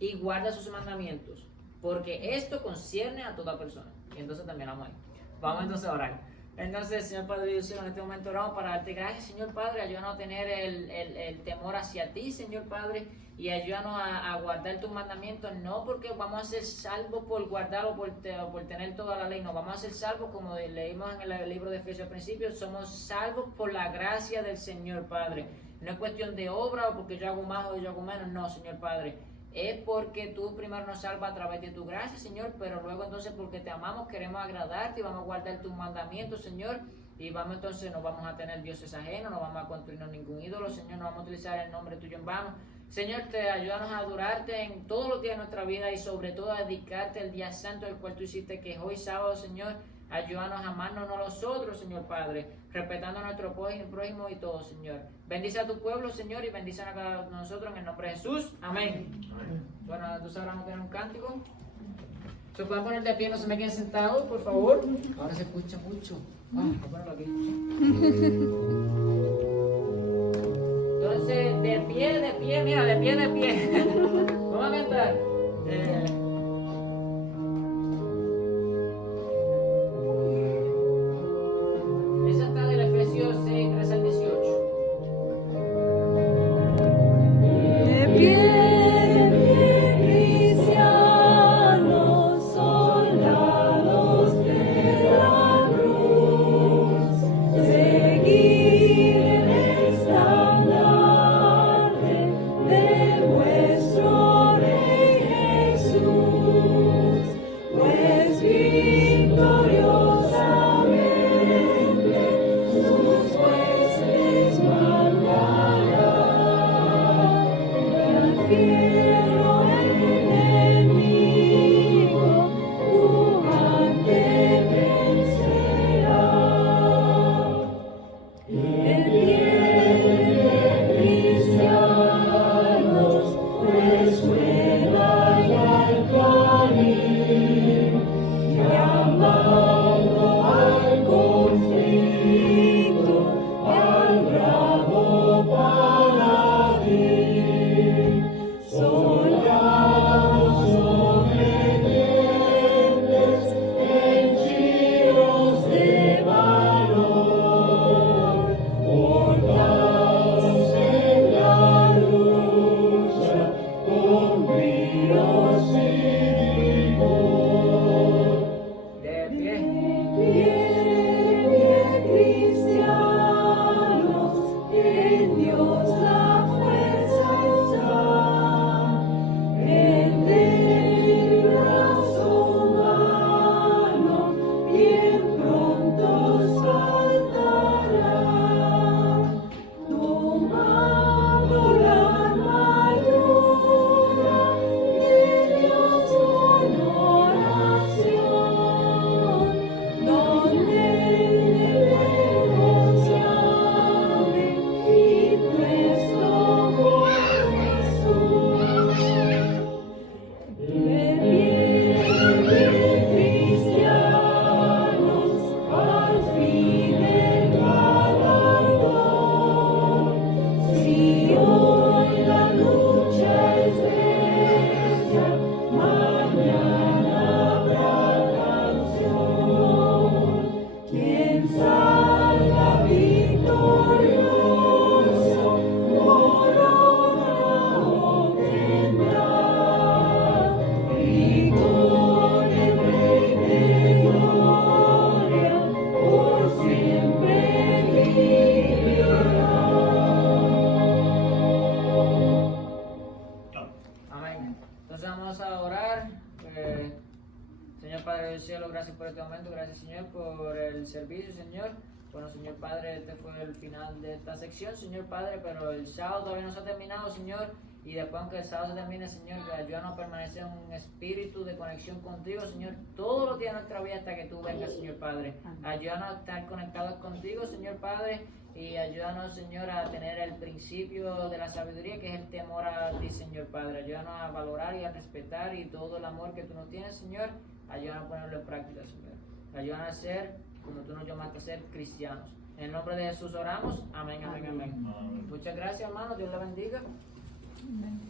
y guarda sus mandamientos, porque esto concierne a toda persona. Y entonces también vamos entonces a orar. Entonces, Señor Padre Dios, en este momento oramos para darte gracias, Señor Padre. Ayúdanos a tener el temor hacia ti, Señor Padre, y ayúdanos a guardar tus mandamientos, no porque vamos a ser salvos por guardar o por tener toda la ley, no, vamos a ser salvos, como leímos en el libro de Efesios al principio, somos salvos por la gracia del Señor Padre. No es cuestión de obra o porque yo hago más o yo hago menos, no, Señor Padre. Es porque tú primero nos salvas a través de tu gracia, Señor, pero luego entonces porque te amamos, queremos agradarte y vamos a guardar tus mandamientos, Señor, y no vamos a tener dioses ajenos, no vamos a construirnos ningún ídolo, Señor, no vamos a utilizar el nombre tuyo en vano. Señor, te ayúdanos a adorarte en todos los días de nuestra vida y sobre todo a dedicarte el día santo del cual tú hiciste, que es hoy sábado, Señor. Ayúdanos a amarnos a nosotros, Señor Padre, respetando a nuestro prójimo y todo, Señor. Bendice a tu pueblo, Señor, y bendice a cada uno de nosotros en el nombre de Jesús. Amén. Bueno, entonces ahora vamos a tener un cántico. ¿Se pueden poner de pie? No se me queden sentados, por favor. Ahora se escucha mucho. Voy a ponerlo aquí. Entonces, de pie, mira, de pie. Vamos a cantar. Esa está del Efesios 6, 3 al 18. De pie, cristianos, soldados de la cruz, seguir el estandarte de vuestro Rey Jesús. Cielo, gracias por este momento, gracias Señor por el servicio, Señor. Bueno, Señor Padre, este fue el final de esta sección, Señor Padre, pero el sábado todavía no se ha terminado, Señor, y después que el sábado se termine, Señor, ayúdanos a permanecer en un espíritu de conexión contigo, Señor, todos los días de nuestra vida hasta que tú vengas, Señor Padre. Ayúdanos a estar conectados contigo, Señor Padre, y ayúdanos, Señor, a tener el principio de la sabiduría, que es el temor a ti, Señor Padre. Ayúdanos a valorar y a respetar y todo el amor que tú nos tienes, Señor. Ayúdanos a ponerlo en práctica, Señor. Ayúdanos a ser, como tú nos llamaste a ser, cristianos. En el nombre de Jesús oramos. Amén, amén, amén. Muchas gracias, hermano. Dios le bendiga.